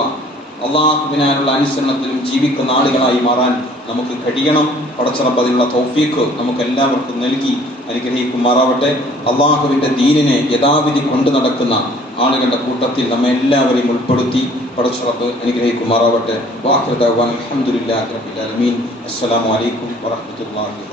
അള്ളാഹുവിനാലുള്ള അനുസരണത്തിലും ജീവിക്കുന്ന ആളുകളായി മാറാൻ നമുക്ക് കഴിയണം. പടച്ച റബ്ബ് അതിനുള്ള തൗഫീഖ് നമുക്ക് എല്ലാവർക്കും നൽകി അനുഗ്രഹിക്കുമാറാവട്ടെ. അള്ളാഹുവിൻ്റെ ദീനിനെ യഥാവിധി കൊണ്ടു നടക്കുന്ന ആളുകളുടെ കൂട്ടത്തിൽ നമ്മെ എല്ലാവരെയും ഉൾപ്പെടുത്തി പടച്ച റബ്ബ് അനുഗ്രഹിക്കുമാറാവട്ടെ. വാഖിറു ദഅ്വാനാ അൽഹംദുലില്ലാഹി റബ്ബിൽ ആലമീൻ. അസ്സലാമു അലൈക്കും വറഹ്മത്തുള്ളാഹി.